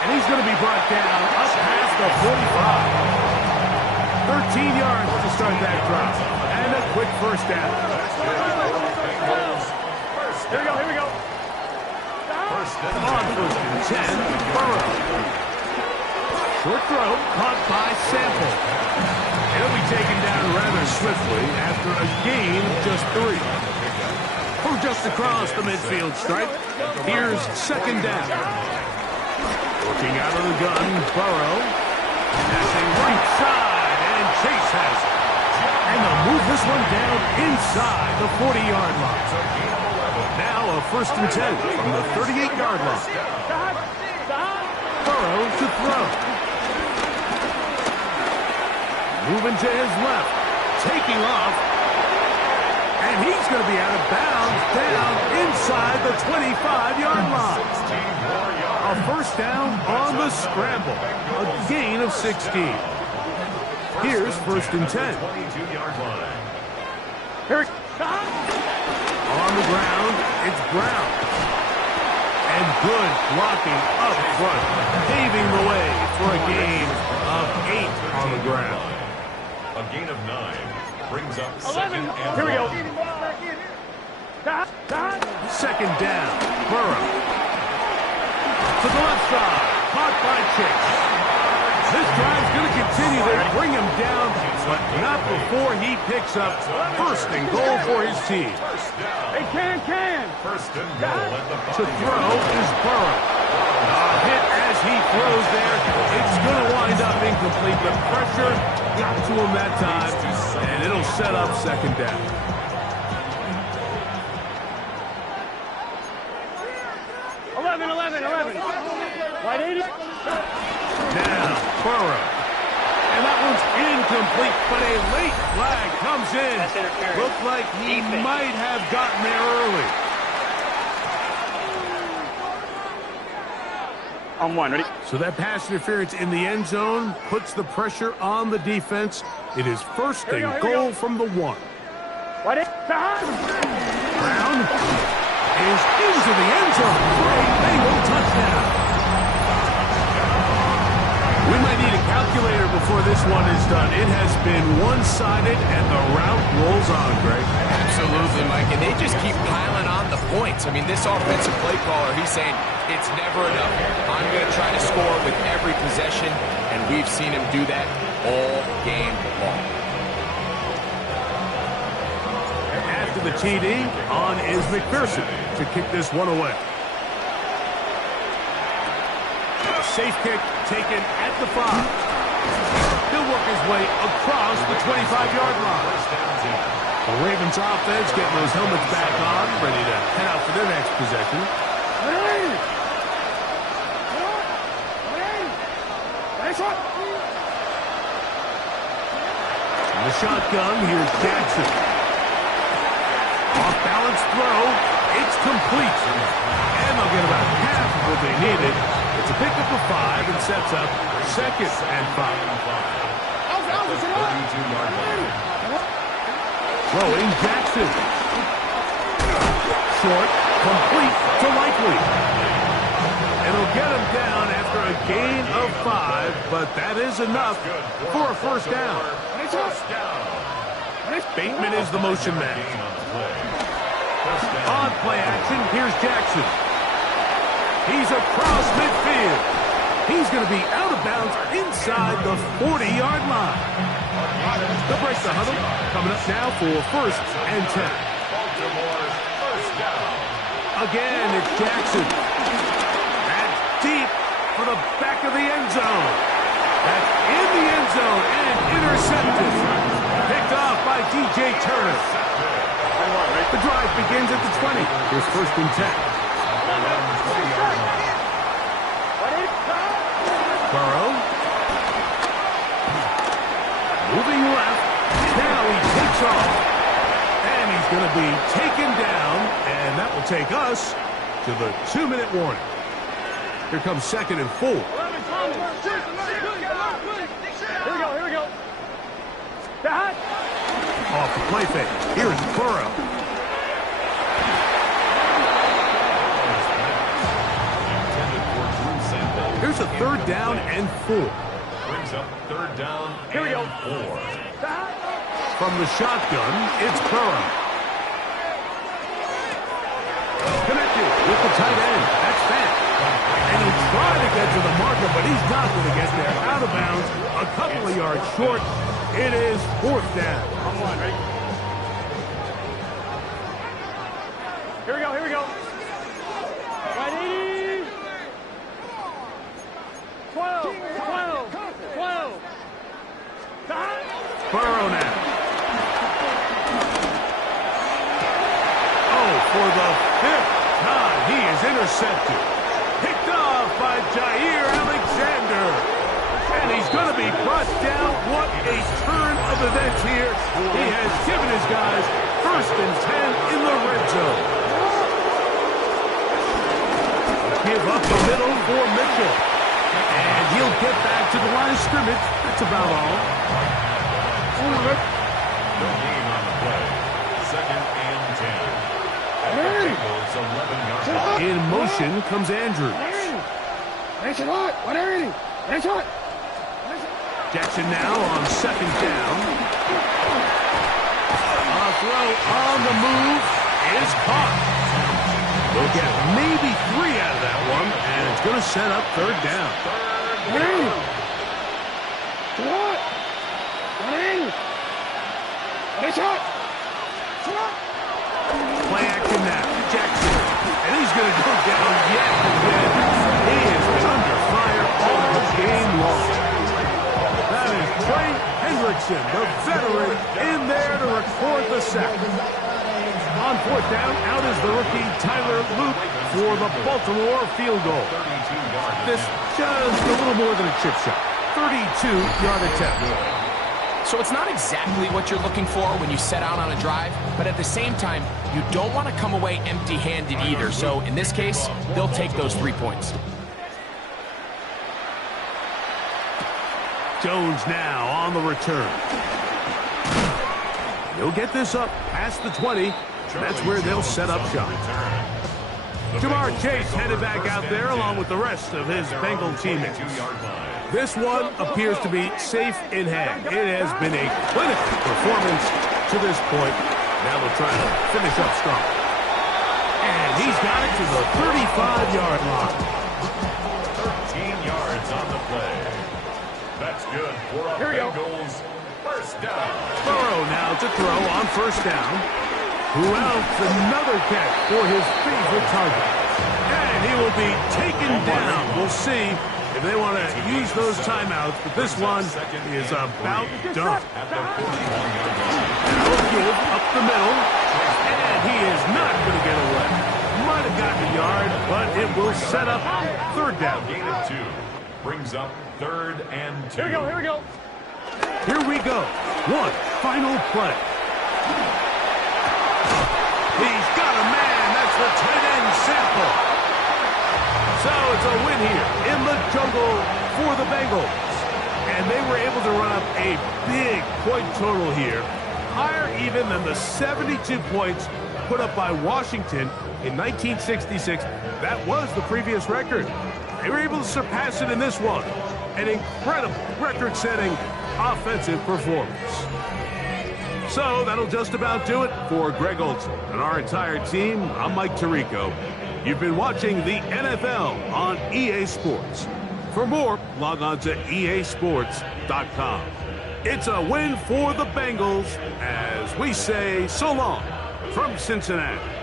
And he's going to be brought down up past the 45. 13 yards to start that drop. And a quick first down. Here we go, here we go. On first and 10, Burrow. Short throw caught by Sample. He'll be taken down rather swiftly after a gain of just 3. From just across the midfield stripe, here's second down. Working out of the gun, Burrow. Passing right side, and Chase has it. And they'll move this one down inside the 40-yard line. Now a first and 10 from the 38-yard line. Burrow to throw. Moving to his left, taking off, and he's going to be out of bounds down inside the 25-yard line. A first down on the scramble, a gain of 16. Here's first and 10. Here, On the ground, it's Brown. And good blocking up front, paving the way for a gain of 8 on the ground. A gain of 9 brings up 11. second and Here we go. 1. Second down, Burrow. To the left side, caught by Chase. This drive's going to continue. They bring him down, but not before he picks up first and goal for his team. Hey, can. First and goal at the To throw is Burrow. A hit as he throws there. It's going to wind up incomplete. The pressure got to him that time, and it'll set up second down. Right 80. Now, Burrow. And that one's incomplete, but a late flag comes in. Looked like he might have gotten there early. On one, ready? So that pass interference in the end zone puts the pressure on the defense. It is first and goal from the 1. Right 80. Brown is into the end zone for a Bengal touchdown. We might need a calculator before this one is done. It has been one-sided, and the route rolls on, Greg. Absolutely, Mike, and they just keep piling on the points. I mean, this offensive play caller, he's saying it's never enough. I'm going to try to score with every possession, and we've seen him do that all game long. After the TD, on is McPherson to kick this one away. A safe kick taken at the 5. He'll work his way across the 25-yard line. The Ravens offense getting those helmets back on, ready to head out for their next possession. In the shotgun, here's Jackson. Off-balance throw. It's complete. And they'll get about half of what they needed. It's a pickup of 5 and sets up second and 5. Throwing Jackson. Short, complete to Likely. And it'll get him down after a gain of 5, but that is enough for a first down. Bateman is the motion man. On play action, here's Jackson. He's across midfield. He's going to be out of bounds inside the 40-yard line. They'll break the huddle. Coming up now for first and 10. Again, it's Jackson. That's deep for the back of the end zone. That's in the end zone and intercepted. Picked off by DJ Turner. The drive begins at the 20. Here's first and 10. Burrow. Moving left. Now he takes off. And he's going to be taken down. And that will take us to the 2-minute warning. Here comes second and 4. Here we go. That. Off the play fake. Here's Burrow. Here's a third down and 4. Brings up third down. Here we go. 4. From the shotgun, it's Burrow. Connected with the tight end. That's fast. And he'll try to get to the marker, but he's not going to get there. Out of bounds, a couple of yards short. It is fourth down. Here we go. Right 80. 12. Burrow now. Oh, for the 5th time, he is intercepted. Picked off by Jair Alexander. And he's going to be brought down. What a turn of events here. He has given his guys first and 10 in the red zone. Give up the middle for Mitchell. And he'll get back to the line of scrimmage. That's about all. No gain on the play. Second and 10. Bengals 11 yards. In motion comes Andrews. Jackson now on second down. A throw on the move is caught. They'll get maybe 3 out of that one, and it's going to set up third down. Play action now. Jackson. And he's going to go down yet again. He has been under fire all game long. That is Trey Hendrickson, the veteran, in there to record the sack. On fourth down, out is the rookie Tyler Luke for the Baltimore field goal. This just a little more than a chip shot. 32-yard attempt. So it's not exactly what you're looking for when you set out on a drive, but at the same time, you don't want to come away empty-handed either. So in this case, they'll take those 3 points. Jones now on the return. He'll get this up past the 20. That's where they'll set up shop. Jamar Chase headed back out there along with the rest of his Bengal teammates. This one appears to be safe in hand. It has been a clinical performance to this point. Now they'll try to finish up strong. And he's got it to the 35-yard line. 13 yards on the play. That's good for a Bengals first down. Burrow now to throw on first down. Who else? Another catch for his favorite target. And he will be taken down. We'll see if they want to use those timeouts, but this one is about done. He'll give up the middle, and he is not going to get away. Might have gotten a yard, but it will set up third down. Gain of 2 brings up third and 2. Here we go. Here we go. One final play. He's got a man. That's the tight end sample. So it's a win here in the jungle for the Bengals. And they were able to run up a big point total here. Higher even than the 72 points put up by Washington in 1966. That was the previous record. They were able to surpass it in this one. An incredible record-setting offensive performance. So that'll just about do it for Greg Olson and our entire team. I'm Mike Tirico. You've been watching the NFL on EA Sports. For more, log on to easports.com. It's a win for the Bengals as we say so long from Cincinnati.